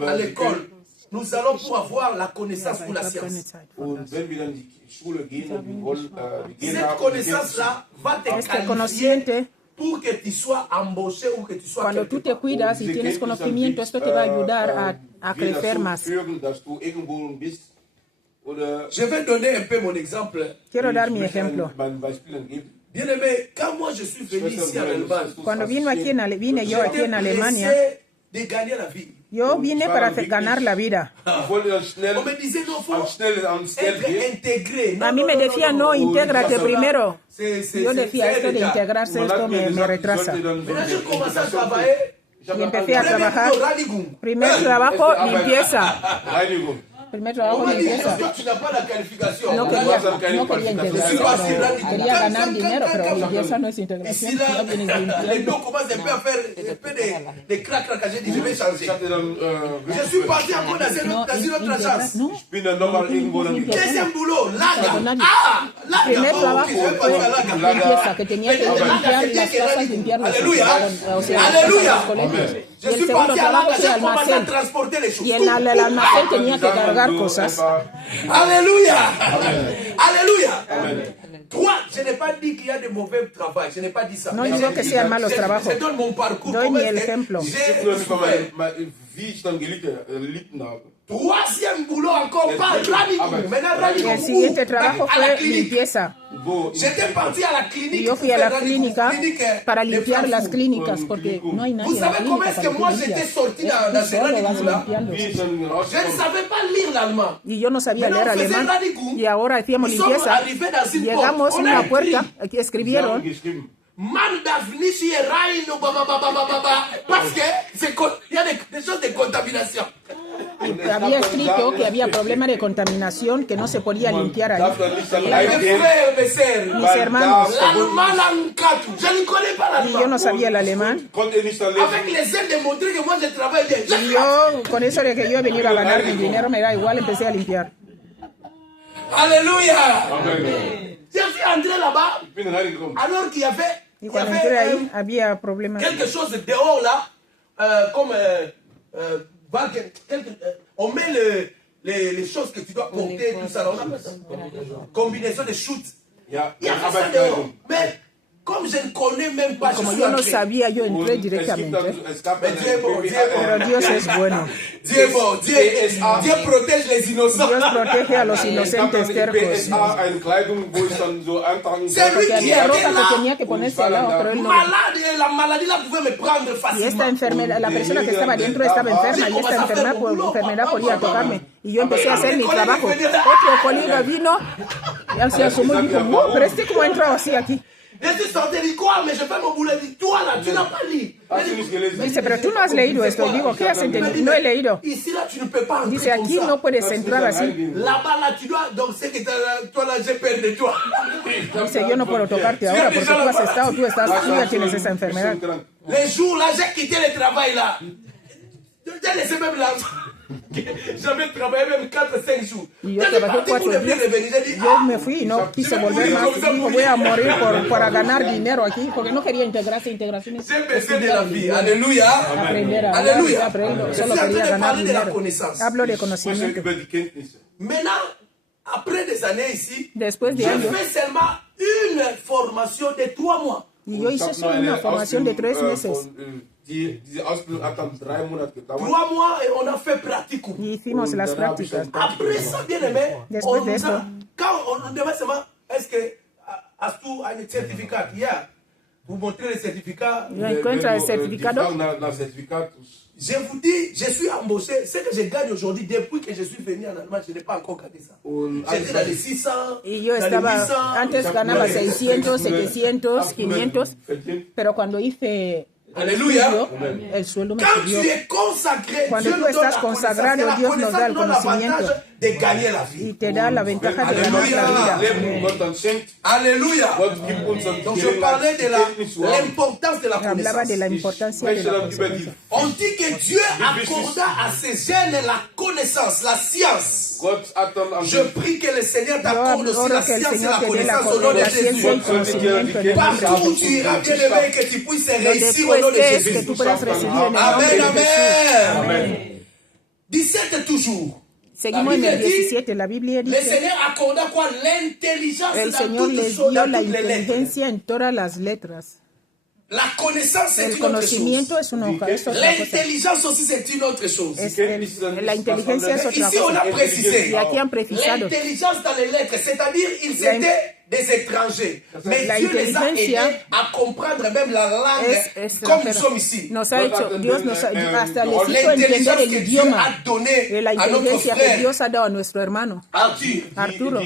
à l'école, nous allons pour avoir la connaissance pour la science. Und wenn wir dann in die Schule gehen und wir wollen, Cette connaissance-là va te qualifier conociente, pour que tu sois embauché ou que tu sois cuando quelque tú te part. cuidas y tienes conocimiento, esto te va a ayudar a crecer más. Dass du irgendwo bist, oder Je vais donner un peu mon exemple. Quiero dar mi ejemplo. mein Beispiel geben. Bien aimé, quand moi je suis venu ici en Allemagne, Cuando vine yo aquí en Alemania, pressé de gagner la vie. yo vine para ganar la vida. Ich wollte dann schnell, On me disait non, faut ans Geld être gehen. intégré. A mí me decían, no, intégrate primero. C'est Yo decía, esto de integrarse, esto me retrasa. Maintenant, je commence à travailler. Y empecé a trabajar. Reinigung. Primer trabajo, limpieza. Reinigung. Primer On trabajo, m'a dit, limpieza. toi, tu n'as pas la qualification. No quería integrarse, pero quería ganar dinero, pero limpieza no es Ici, integración. là, Ya vienes les limpiando. dos commencent un peu à faire un peu de crac. J'ai dit, je vais changer. Ich hatte dann, Je suis parti encore dans une autre agence. No, ich bin dann nochmal irgendwo dann gegangen. Deuxième boulot, Laga. Nadie. Ah, primer Laga. Oh, trabajo ok, je vais fue passer à Laga. limpieza, que tenía que Laga, limpiar c'est las bien que casas, Laga. limpiar los Alléluia. o sea, Alléluia. los colegios. Y Je el suis segundo parti à trabajo Laga, fue j'ai commencé à almacén. transporter les choses. Y en el almacén tenía que cargar cosas. Alléluia. Alléluia. Toi, je n'ai pas dit qu'il y a de mauvais travail. Je n'ai pas dit ça. No Mais digo j'ai que dit- sean malos trabajos. Je donne mon parcours. Doy Comment mi est-ce que ejemplo. j'ai Nur über souffert. wie ich dann gelitten habe. Troisième boulot encore, pas running. Maintenant, running El siguiente trabajo à la fue clinique. limpieza. J'étais parti à la clinique. Yo fui a la clínica para de limpiar las Frankfurt. clínicas porque no hay nadie Vous en la savez comment clínica est-ce que para moi que j'étais limpias. sorti dans ce Solo vas running-là? limpiando. Je ne savais pas lire l'allemand. Y yo no sabía Maintenant, leer on faisait alemán. running. Y ahora hacíamos Nous sommes limpieza. arrivés dans une Llegamos porte. a On una a puerta, écrit aquí escribieron. Man d'Avnici et Rain, parce que il y a des choses de contamination. Había escrito que había problema de contaminación, que no se podía limpiar ahí. Mes frères, mes sœurs, Mis hermanos, l'allemand en quatre. Je ne connais pas y yo l'allemand. no sabía el alemán. Avec les ailes de montrer que moi je travaille bien. Y yo, con eso de que yo he venido a ganar mi dinero, me da igual, empecé a limpiar. Alléluia. Je suis entré là-bas alors qu'il y avait, Y cuando entré ahí, había problemas. quelque chose dehors là, comme on met les choses que tu dois porter, tout ça. On appelle ça combinaison de shoot. Il y a ça dehors. Mais comme je ne connais même pas, Como yo no sabía, yo entré directamente. Mais Dieu est bon, Dieu est bon. Pero Dios es bueno. Dieu est bon. Dieu protège les innocents. Dios protege a los inocentes tercos. C'est lui Porque qui había était ropa que là. tenía que ponerse al lado, pero él no. Malade, et la maladie là pouvait me prendre Y facilement. esta enfermedad, la persona que estaba dentro estaba enferma y esta enfermedad podía tocarme. Y yo empecé a hacer mi trabajo. Otro colega vino y él se asomó y dijo, "Oh, pero este cómo ha entrado así aquí." Je suis sorti, il dit quoi? Mais je fais mon boulot. Il dit, toi là, tu n'as pas lu. Dice, pero tú no has leído esto. Y digo, ¿qué has entendido? No he leído. Ici là, tu ne peux pas entrer Dice, comme aquí ça. no puedes entrar así. Là-bas là, tu dois. Donc c'est que toi là, j'ai peur de toi. Dice, yo no puedo tocarte ahora porque tú has estado, tú ya tienes esa enfermedad. Les jours là, j'ai quitté le travail là. J'ai laissé même là. J'avais travaillé même 4-5 jours. Y yo trabajé 4 días. Yo me fui y no quise volver más. Dijo, voy a morir para ganar dinero aquí porque no quería integraciones. J'ai baissé de la vie. Alléluia. Aprender a Alléluia. aprender. Je Solo suis en quería train de ganar parler de la dinero. connaissance. Hablo de conocimiento. Maintenant, après des années ici, Después de j'ai años. fait seulement une formation de 3 mois. Y yo hice solo una formación de 3 meses. Diese Ausbildung hat dann 3 Monate gedauert. 3 mois et on a fait pratico. Y hicimos las prácticas. Après ça, bien aimé, Después de esto. quand on demande seulement, est-ce que as-tu un certificat? Yeah. Vous montrez le certificat. Yo encuentro el certificado. Je vous dis, je suis embauché. Ce que je gagne aujourd'hui, depuis que je suis venu en Allemagne, je n'ai pas encore gagné ça. J'étais dans les 600, Y yo dans les estaba, 800. antes ganaba 600, 700, 500, pero cuando hice el Aleluya. estudio, el sueldo me Quand subió. tu es consacré, Cuando Dieu tú nous donne estás la consagrado, connaissance. Dios nos da el La connaissance donne conocimiento. l'avantage de gagner la vie. Y te da la ventaja de ganar Aleluya. la vida. Alléluia. Donc je parlais de l'importance de la Hablaba de la connaissance. importancia de la consecuencia. On dit que Dieu accorda à ses jeunes la connaissance, la science. Je prie que le Seigneur t'accorde Yo aussi oro la que el science et Señor la te dé la, connaissance au nom de la Jésus. ciencia y conocimiento en el nombre de Partout où tu Jesús. iras, bien aimé, que tu puisses Donde réussir tú au nom de estés, que Jésus. tú puedas recibir en el nombre Amen, de Jesús. amen. 17 toujours. Seguimos en el 17. La Biblia Le dice, Seigneur accorda quoi? L'intelligence el dans Señor toutes les choses, dio dans la toutes les lettres. inteligencia en todas las letras. La connaissance, c'est El une autre conocimiento chose. es una es otra cosa. L'intelligence aussi, c'est une autre chose. La inteligencia es otra Ici, on a cosa. précisé. Y aquí han precisado. L'intelligence dans les lettres, c'est-à-dire ils étaient des étrangers. Mais La Dieu les a aidés inteligencia à comprendre même la langue es comme nous extranjera. sommes ici. Nos ha hecho, Dios nos ha, hasta les hizo entender L'intelligence el que Dieu idioma. a donnée De la à notre inteligencia que frère Dios ha dado a nuestro hermano Arthur. Arturo.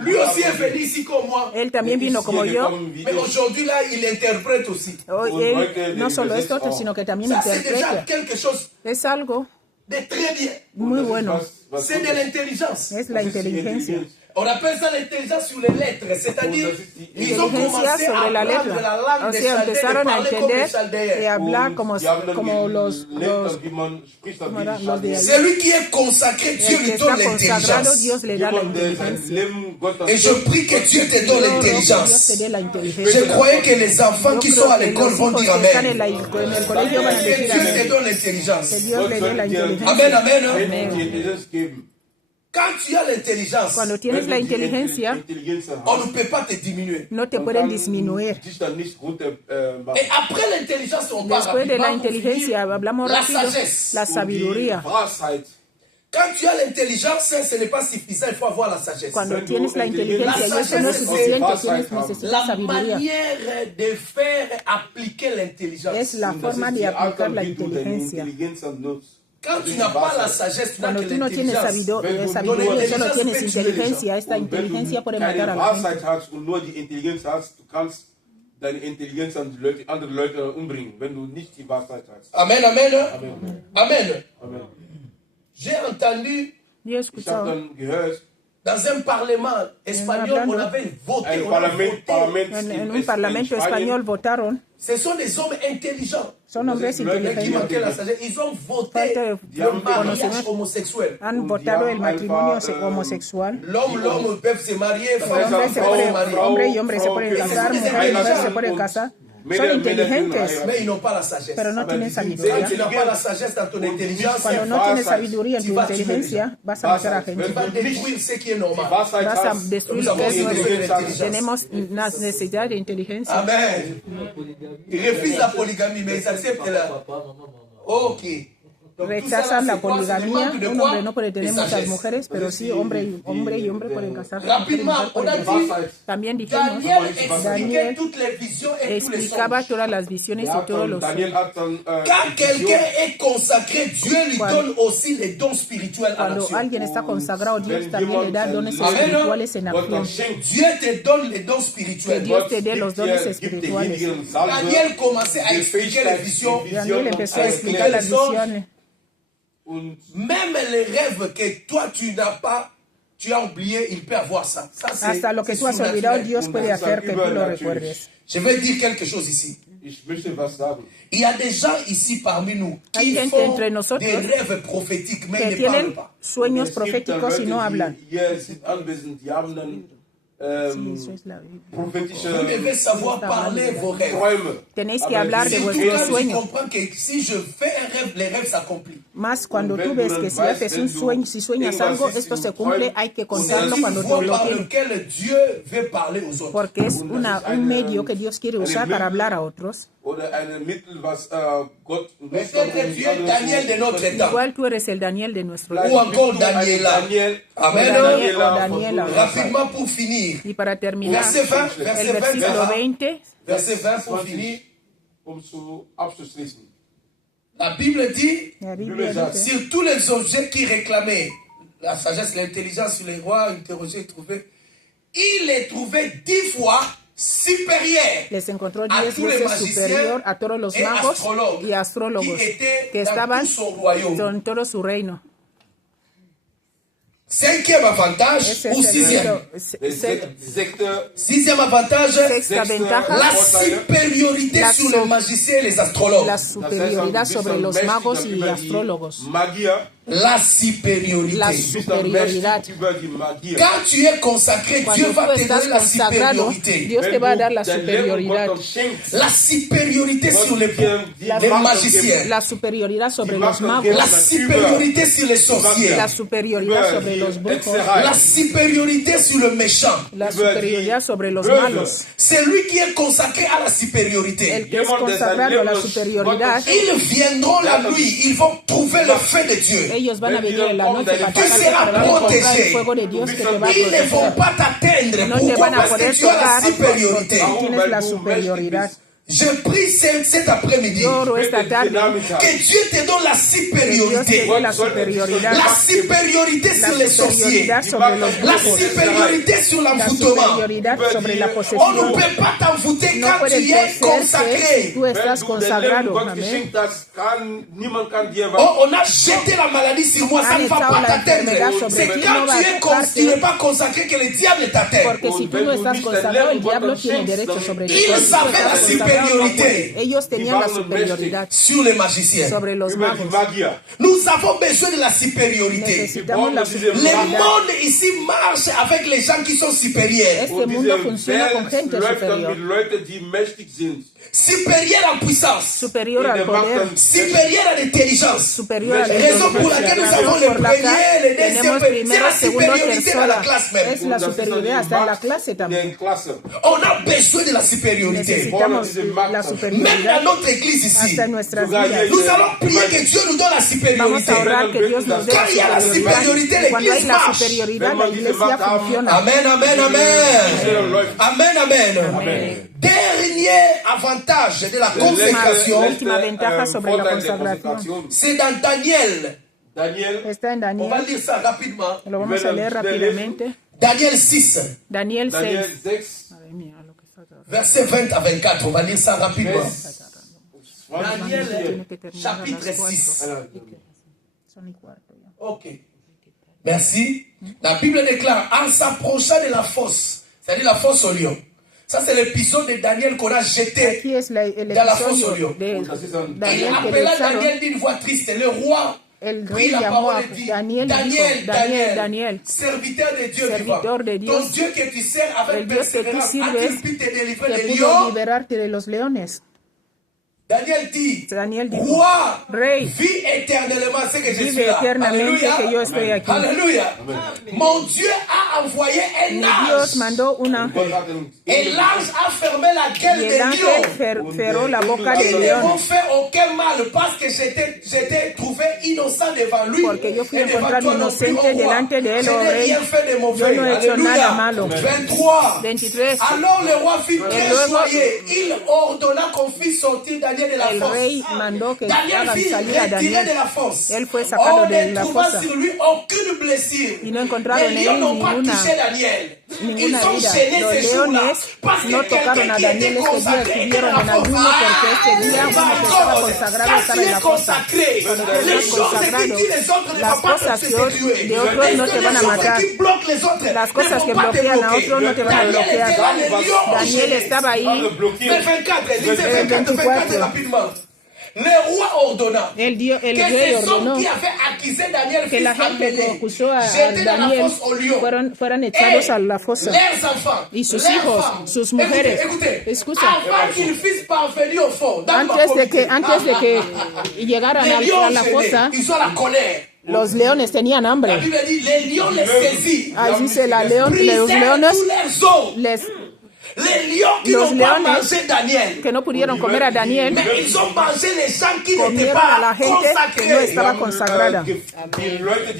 Lui aussi est venu ici comme moi. Él también vino como yo. Mais aujourd'hui, là, il interprète aussi. Él no solo es otro, sino que también Ça, c'est déjà interpreta. quelque chose Es algo de très bien. muy bueno. C'est de l'intelligence. Es la inteligencia. On appelle ça l'intelligence sur les lettres, c'est-à-dire ils ont Inteligencia commencé à sobre la apprendre letra. la langue O des sea, Chaldéens, de empezaron a parler comme les entender y Chaldéens. hablar como los de allá. Celui qui est consacré, Dieu El que lui está donne consagrado, l'intelligence. Dios le da la inteligencia. Et je prie que Dieu te donne Yo oro que Dios l'intelligence. te dé la Je inteligencia. croyais que les enfants Yo qui creo sont à que l'école los vont hijos dire que están Amen. en el colegio van a Que decir Dieu te amén. donne Que l'intelligence. Dios le dé la inteligencia. Amen, amen. Quand tu as l'intelligence, Cuando tienes la inteligencia, on ne peut pas te diminuer. no te pueden disminuir. Et après l'intelligence, on parle Después de la rapidement, inteligencia, hablamos la rápido, sagesse. la sabiduría. Quand tu as l'intelligence, ce n'est pas suffisant, il faut avoir la sagesse. Cuando tienes la inteligencia y eso no es suficiente, necesitas La sabiduría. manière de faire appliquer l'intelligence. Es la forma de aplicar la inteligencia. Quand tu n'as pas la sagesse, tu n'as Cuando que tú no tienes l'intelligence. sabiduría y solo tienes inteligencia, esta inteligencia puede matar a la gente. Deine Intelligenz an die andere Leute umbringen, wenn du nicht die Wahrheit hast. Amen, amen. Amen. Amen. Amen. J'ai entendu Yo he Ich habe escuchado dann gehört, dans un parlement espagnol, on avait voté. ein On a voté. en un parlamento español votaron, Ce sont des hommes intelligents son hombres qui inteligentes, manquaient la sagesse. Ils ont voté Falta de le mariage conocimiento. homosexuel. han votado el matrimonio homosexual. L'homme peut se marier, El femme, hombre, se femme, puede, marier. hombre y hombre se pueden casar, mujer y mujer se pueden casar. Son inteligentes, Mais ils n'ont pas la sagesse. pero no tienen Quand sabiduría. tu n'as pas la sagesse dans ton intelligence, Cuando no tienes sabiduría en tu inteligencia, vas a matar a tu gente. vas détruire ce qui est normal. Vas a destruir lo que es nuestro. Inteligencia. Tenemos una necesidad de inteligencia. Amen. Ils refusent la polygamie, mais ils acceptent la... Ok. Donc, tout ça, là, Rechazan la c'est quoi? C'est du poligamia. manque de Un quoi? hombre no puede tener De muchas sagesse. mujeres, pero sí hombre y hombre pueden casarse. Rapidement, on a dit, También dijimos, Daniel expliquait Daniel toutes les visions et tous les explicaba songes. todas las visiones y todos los Daniel hat dann Quand quelqu'un est consacré, Dieu lui donne aussi les dons spirituels en Cuando action. alguien está consagrado, Dios también le da dones espirituales en acción. Dieu te donne les dons Que spirituels. Dios te dé los dones espirituales. Daniel commençait à expliquer les visions. Daniel empezó a explicar las visiones. Même les rêves que toi tu n'as pas, tu as oublié, il peut avoir ça. Ça c'est Hasta lo que c'est tú has olvidado, surnaturel. Dios puede hacer que tú lo recuerdes. Je vais dire quelque chose ici. Ich möchte was sagen. Il y a des gens ici parmi nous Hay qui gente font entre nosotros des rêves prophétiques, mais Que ils ne parlent tienen pas. sueños Es gibt dann proféticos y no Leute, hablan. die hier sind anwesend, die haben dann Eso es la Biblia. prophetische Vous devez savoir parler vos rêves. Träume. Tenéis que Aber hablar de die- Surtout vuestros quand tu sueños. comprends que si je fais un rêve, les rêves s'accomplissent. Más cuando tú ves que si haces un sueño, si sueñas algo, esto se cumple, hay que C'est contarlo une cuando tú voie lo par tienes. lequel Dieu veut parler aux autres. Porque es un medio que Dios quiere usar para hablar a otros. Oder ein Mittel, was Gott nutzt, Peut-être tu es Daniel de notre temps. Igual tú eres el Daniel de nuestro Vielleicht Ou tiempo. encore bist du ein Daniela. Daniel, Amen. Daniel o Daniela. Rapidement pour finir. Y para terminar, Verset 20, el verset 20, versículo 20, verset 20 pour finir. zu abzuschließen. La Bible dit, la Biblia dice, sur tous les objets qui réclamaient la sagesse, l'intelligence sur les rois, interrogés et trouvés, il les trouvait 10 fois supérieurs les encontró a 10 tous les veces magiciens superior a todos los et magos astrólogos y astrólogos qui étaient que dans estaban tout son royaume. en todo su reino. Cinquième avantage Ese ou es el sixième. Sixième avantage, Sexta ventaja, la supériorité La sur les magiciens et les astrologues. la superioridad sobre los magos y astrólogos. Magier, La supériorité. La du bist dann superioridad. mächtig über die Magier. Quand tu es consacré, Dieu Cuando va tú te estás donner la consagrado, supériorité. Dios te va a dar la dein Leben superioridad. Gott schenkt, La supériorité Gott sur les, dir die les Macht magiciens. La superioridad sobre Die los Macht und magos. Geld. La supériorité sur les sorciers. La superioridad sobre los brujos. La supériorité sur le méchant. La superioridad sobre los malos. C'est lui qui est consacré à la supériorité. El que es consagrado a la superioridad, Ils viendront la nuit, ils vont trouver le feu de Dieu. ellos van a venir en la noche para Tú tratar serás de encontrar protégé. el fuego de Dios que te va a Ils ne vont proteger. pas t'atteindre. No te Pourquoi? van a Parce poder que tu as la tocar supériorité. porque tienes la superioridad. Je prie cet après-midi Yo oro esta tarde que Dieu te donne la que Dios te supériorité. dé la superioridad. La supériorité La sur les sorciers. superioridad sobre los La brujos. supériorité sur La l'envoûtement. superioridad sobre la On ne posesión. peut pas t'envoûter No quand pueden tu es poseerte si consacré. tú estás Wenn du dein Leben consagrado. Gott Amén. geschenkt hast, niemand kann dir was. Oh, on a jeté la maladie sur moi, ça Han ne va echado pas la enfermedad t'atteindre. sobre C'est ti, quand no va tu a es tocarte. tu n'es pas consacré que le diable t'atteint. Porque si tú no estás consagrado, el diablo tiene derecho sobre ti. Ils Porque si tú savaient la estás consagrado, no supériorité. puede. Ellos tenían la superioridad Sur les magiciens. sobre los Über die magos. Magier. Nous avons besoin de la supériorité. Necesitamos la Le superioridad. monde ici marche avec les gens qui sont supérieurs. Este Und mundo diese funciona con Welt gente läuft dann superior. mit Leuten, die mächtig sind. supérieur en puissance, superior al poder, supérieur à l'intelligence. superior a la Raison pour laquelle nous avons le por la premier, cual le tenemos deuxième, c'est primero, la segundo, supériorité dans la tercero. classe même. Es la superioridad hasta en la clase también. On a besoin de la supériorité. Necesitamos la Même superioridad dans notre église ici, hasta en nuestras vidas. nous allons prier que Dieu nous donne la Vamos supériorité. a orar que Dios nos dé Quand il y a la supériorité, la superioridad. Cuando hay l'église la marche. superioridad, la iglesia funciona. Amen, amen, amen. Amen, amen. Amen. Dernier avantage de la consécration, Última ventaja sobre la consagración. c'est dans Daniel. Está en On va Daniel. lire ça rapidement. Lo vamos a leer rápidamente. Daniel 6, Daniel 6. 6, Madre mía, lo que falta. verset 20 à 24. On va lire ça rapidement. Daniel, Tiene que terminar a chapitre las 6. 4. Son y cuarto ya. Ok. Merci. La Bible déclare, en s'approchant de la fosse, c'est-à-dire la fosse au lion. Ça, c'est l'épisode de Daniel qu'on a jeté Aquí es el dans la fosse au episodio lion. de Il Daniel que appela le echaron. Daniel d'une voix triste. Le roi El prit rey la llamó parole a et dit, Daniel y Daniel, dijo, Daniel, Daniel, serviteur de Dieu serviteur de vivant, ton Dios, Dieu que tu sers avec el Dios que tú persévérance, sirves, a-t-il pu te délivrer que des pudo lions? liberarte de los leones. Daniel dit, Daniel dijo, roi, Rey, vis éternellement ce que je vive suis là. eternamente Alléluia. que yo estoy aquí. Alléluia. Mon Dieu a envoyé un Mi ange. Dios mandó un ángel Et l'ange a fermé la y gueule el des ángel lions. cerró la boca Ils del ne m'ont león. fait aucun mal parce que j'étais trouvé innocent devant lui. Porque yo fui et devant encontrado toi non plus, inocente oh roi. delante de él, Je oh n'ai rey. rien fait de mauvais. Yo no he hecho Alléluia. nada malo. 23. 23. Alors le roi fut très luego, joyeux. Il ordonna qu'on fît sortir Daniel de la El fosse. rey mandó que Daniel hagan fut salir a retiré de Daniel. la fosse. Él fue sacado On de ne la trouva fosa. sur lui aucune blessure. Y no encontraron Les en lions él n'ont pas ninguna touché Daniel. Ils ninguna ont herida. gêné Los ces jours-là leones parce que no tocaron quelqu'un a qui Daniel était este día, consacré était estuvieron dans en la fosse. ayuno porque este día uno que estaba consagrado Quand estaba tu en es la fosa. consacré, Cuando tú les eres choses qui consagrado, tuent les autres ne las vont pas cosas te que tuer. de otros no te van a matar. Les choses qui bloquent les autres Las cosas ne que vont pas te bloquean a bloquer. otros no te van a Daniel bloquear. était là, les lions ont Daniel gêné. estaba ahí. 24, lisez 24 24. rapidement. Le roi ordonna El que rey ces hommes ordenó qui avaient accusé Daniel que la fussent gente que amenés, acusó a jetés dans la Daniel fosse au lion. fueran echados a la fosa. Leurs enfants, Y sus leurs hijos, femmes. sus mujeres. Écoutez, Escucha. avant qu'ils fussent parvenus au fond, dans ma Antes de communauté, que llegaran les a lions la gênés, fosa, ils ont la colère. los leones tenían La hambre. Bible dit, les lions les saisissent, Ahí dice los brisaient leones tous leurs os. Les lions qui Los n'ont pas leones mangé Daniel, que no pudieron comer a Daniel, mais ils ont mangé les gens qui n'étaient comieron a la pas gente que no consacrés. estaba consagrada.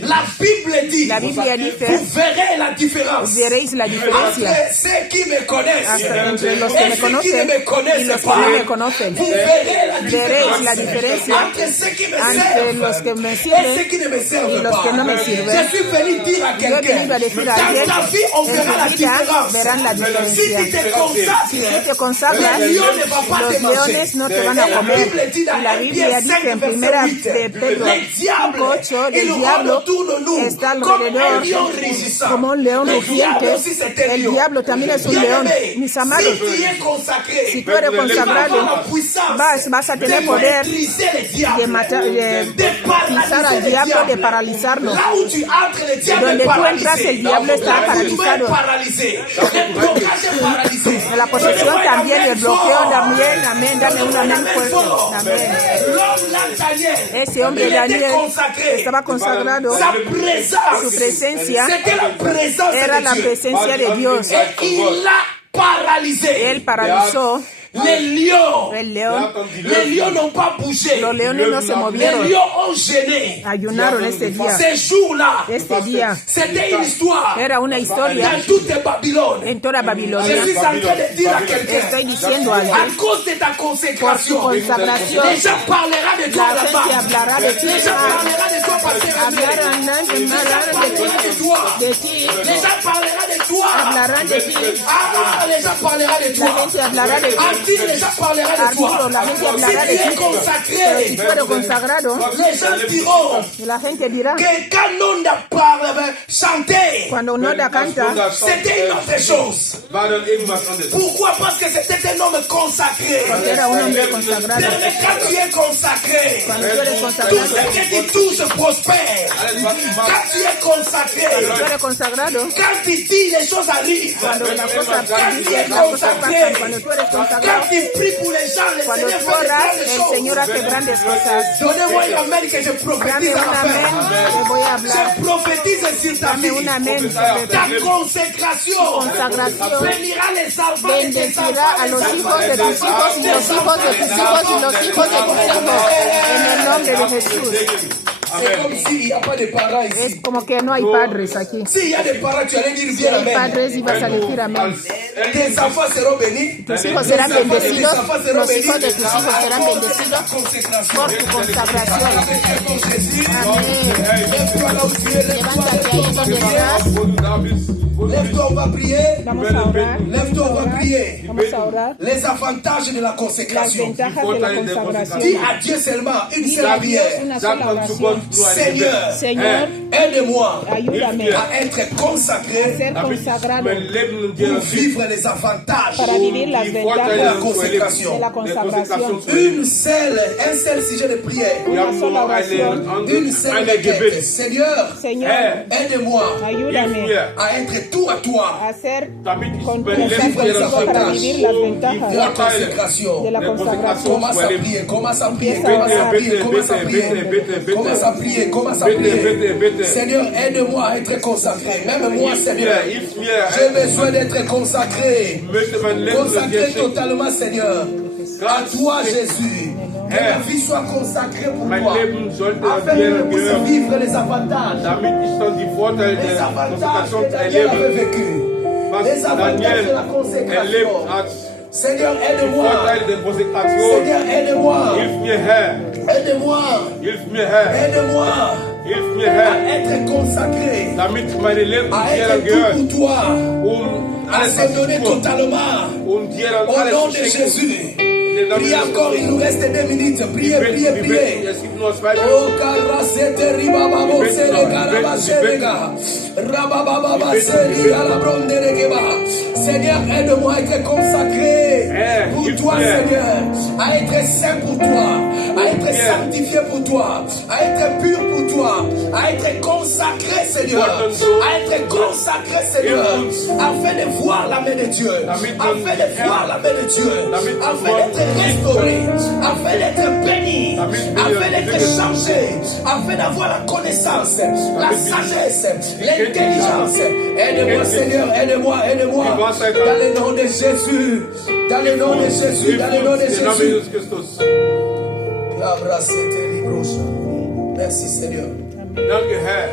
La Bible dit, La Biblia vous dice, verrez la différence veréis la diferencia entre ceux qui me connaissent hasta entre los que et me ceux qui ne conocen me y connaissent los que pas. no me conocen. Vous verrez la Veréis la différence diferencia entre ceux qui me entre los servent que me et sirven ceux qui ne me y servent los que no me pas. sirven. Je suis venu dire à Yo he quelqu'un, venido a decir a alguien, dans ta vie, on en verra la tu vida différence. verán la Si tu diferencia. te consacres, Si tú te consagras, les lions ne vont pas te los manger. leones no te van Et a la comer. Bible dit dans Y la 1 Biblia Pierre dice 5, en verset primera 8, de Pedro le diable, 5:8, il el rôde diablo autour de nous está comme un alrededor lion rugissant. como un león Le rugiente. diable aussi, c'est un El lion. diablo también es un león. Bien-aimé, Mis amados, si tu es consacré, si tú eres tu vas consagrado, avoir la puissance vas a tener de poder maîtriser le diable, de matar, de pisar al le diablo, de paralizarlo. Là où tu entres, le diable Donde est tú paralysé. entras, el diablo está Là où tu paralizado. es paralysé. Le blocage est paralysé. En la posesión también, el bloqueo también. Amén. Dame un amén fuerte. Amén. L'homme là, Daniel, Ese hombre il était Daniel consacré. estaba consagrado. Sa présence, Su presencia c'était la présence era de la Dieu. presencia de Dios. Et il l'a paralysé. Él paralizó. Les lions, El león, les lions n'ont pas bougé. los leones no se Les movieron. lions ont gêné. Ayunaron este día. Ces jours-là, Este día c'était une histoire era una historia dans toute Babylone. en toda Je Babilonia. suis en train de dire à quelqu'un, Estoy diciendo a à alguien, cause de ta por tu consécration, consagración, les gens parleront de toi la gente là-bas. hablará de ti. Les gens parleront de toi, pasteur. Hablarán Les gens parleront de toi. de ti. Les gens parleront de toi. Hablarán de ti. Ah, les gens parleront de toi. La gente hablará de ti. Arthur, les gens parleront de toi. Arturo, la gente hablará de Si tu es ti. Pero si consacré, tú eres consagrado, les gens diront y la gente dirá, que quand Nonda parle, chanter, cuando Noda canta, c'était une autre chose. Pourquoi? Parce que c'était un homme consacré. porque era un hombre consagrado. Mais quand tu es consacré, Cuando tú eres tout consagrado, ce que tu touches prospère. Quand tu es consacré, tú eres consagrado, quand tu dis les choses à arrive, Cuando las quand cosas tu es las cosas consacré, pasan, cuando tú eres quand consagrado, tu pries pour les gens, le cuando Seigneur tú fait de oras, grandes el choses. Señor hace grandes cosas. Donnez-moi un amen que je Dame prophétise un à la amén, fin. te voy a hablar. Je prophétise sur ta Dame vie. un amén Ta sobre ti. consécration Consagración bénira les enfants de tes bendecirá enfants, a los les hijos de enfants tus hijos y los hijos de tus hijos y los hijos de tus hijos. En el nombre de Jesús. C'est comme s'il n'y a pas de parents ici. Es como que no hay padres aquí. S'il y a des parents, tu allais dire Si bien hay amen. padres, ibas a decir amén. Tes enfants seront bénis. Tus hijos serán Tes enfants bendecidos. seront Los hijos de bénis. tus hijos serán bendecidos por tu consagración. Amén. Lève-toi là où tu es, Levántate ahí donde estás. lève-toi, on va prier. Vamos a orar. Lève-toi, on va prier. Vamos a orar. Les avantages de la Las consécration. ventajas de la Dis consagración. à Dieu seulement une Dile seule a Dios prière. una sola oración. Seigneur, Señor, aide-moi ayúdame à être a consacré ser consagrado pour vivre les avantages para vivir las de la ventajas de consécration. la consagración. Un seul sujet de prière. Una sola oración. Une seule requête. Seigneur, Señor, aide-moi ayúdame à être tout à toi. a ser Vivre contigo para vivir las de la ventajas consécration. de la consagración. Commence à prier, commence à prier, Empieza a commence à orar. prier, commence à prier, commence à prier, commence à prier. Seigneur, aide-moi à être consacré. Même moi, Seigneur, j'ai besoin d'être consacré. Consacré totalement, Seigneur. À toi, Jésus. Que ma vie soit consacrée pour toi. Afin que je puisse vivre les avantages. Les avantages que Daniel avait vécu. Les avantages de la consécration. Seigneur, aide-moi. Seigneur, aide-moi. Aide-moi. Aide-moi à être consacré. À être tout pour toi. À se donner totalement. Au nom de Jésus. Priez encore, il nous reste 2 minutes. Priez, priez, priez. Oh, caracete, ribababo, sere, carabasherega. Rabababa, seri, alabronderegeba. Seigneur, aide-moi à être consacré pour toi, Seigneur. À être saint pour toi. À être sanctifié pour toi. À être pur pour toi. À être consacré, Seigneur. À être consacré, Seigneur. Afin de voir la main de Dieu. Afin de voir la main de Dieu. Afin d'être restauré, afin d'être béni, afin d'être changé, afin d'avoir la connaissance, la sagesse, l'intelligence. Aide-moi, Seigneur, aide-moi, aide-moi. Dans le nom de Jésus, dans le nom de Jésus, dans le nom de Jésus. Merci, Seigneur. Danke, Herr.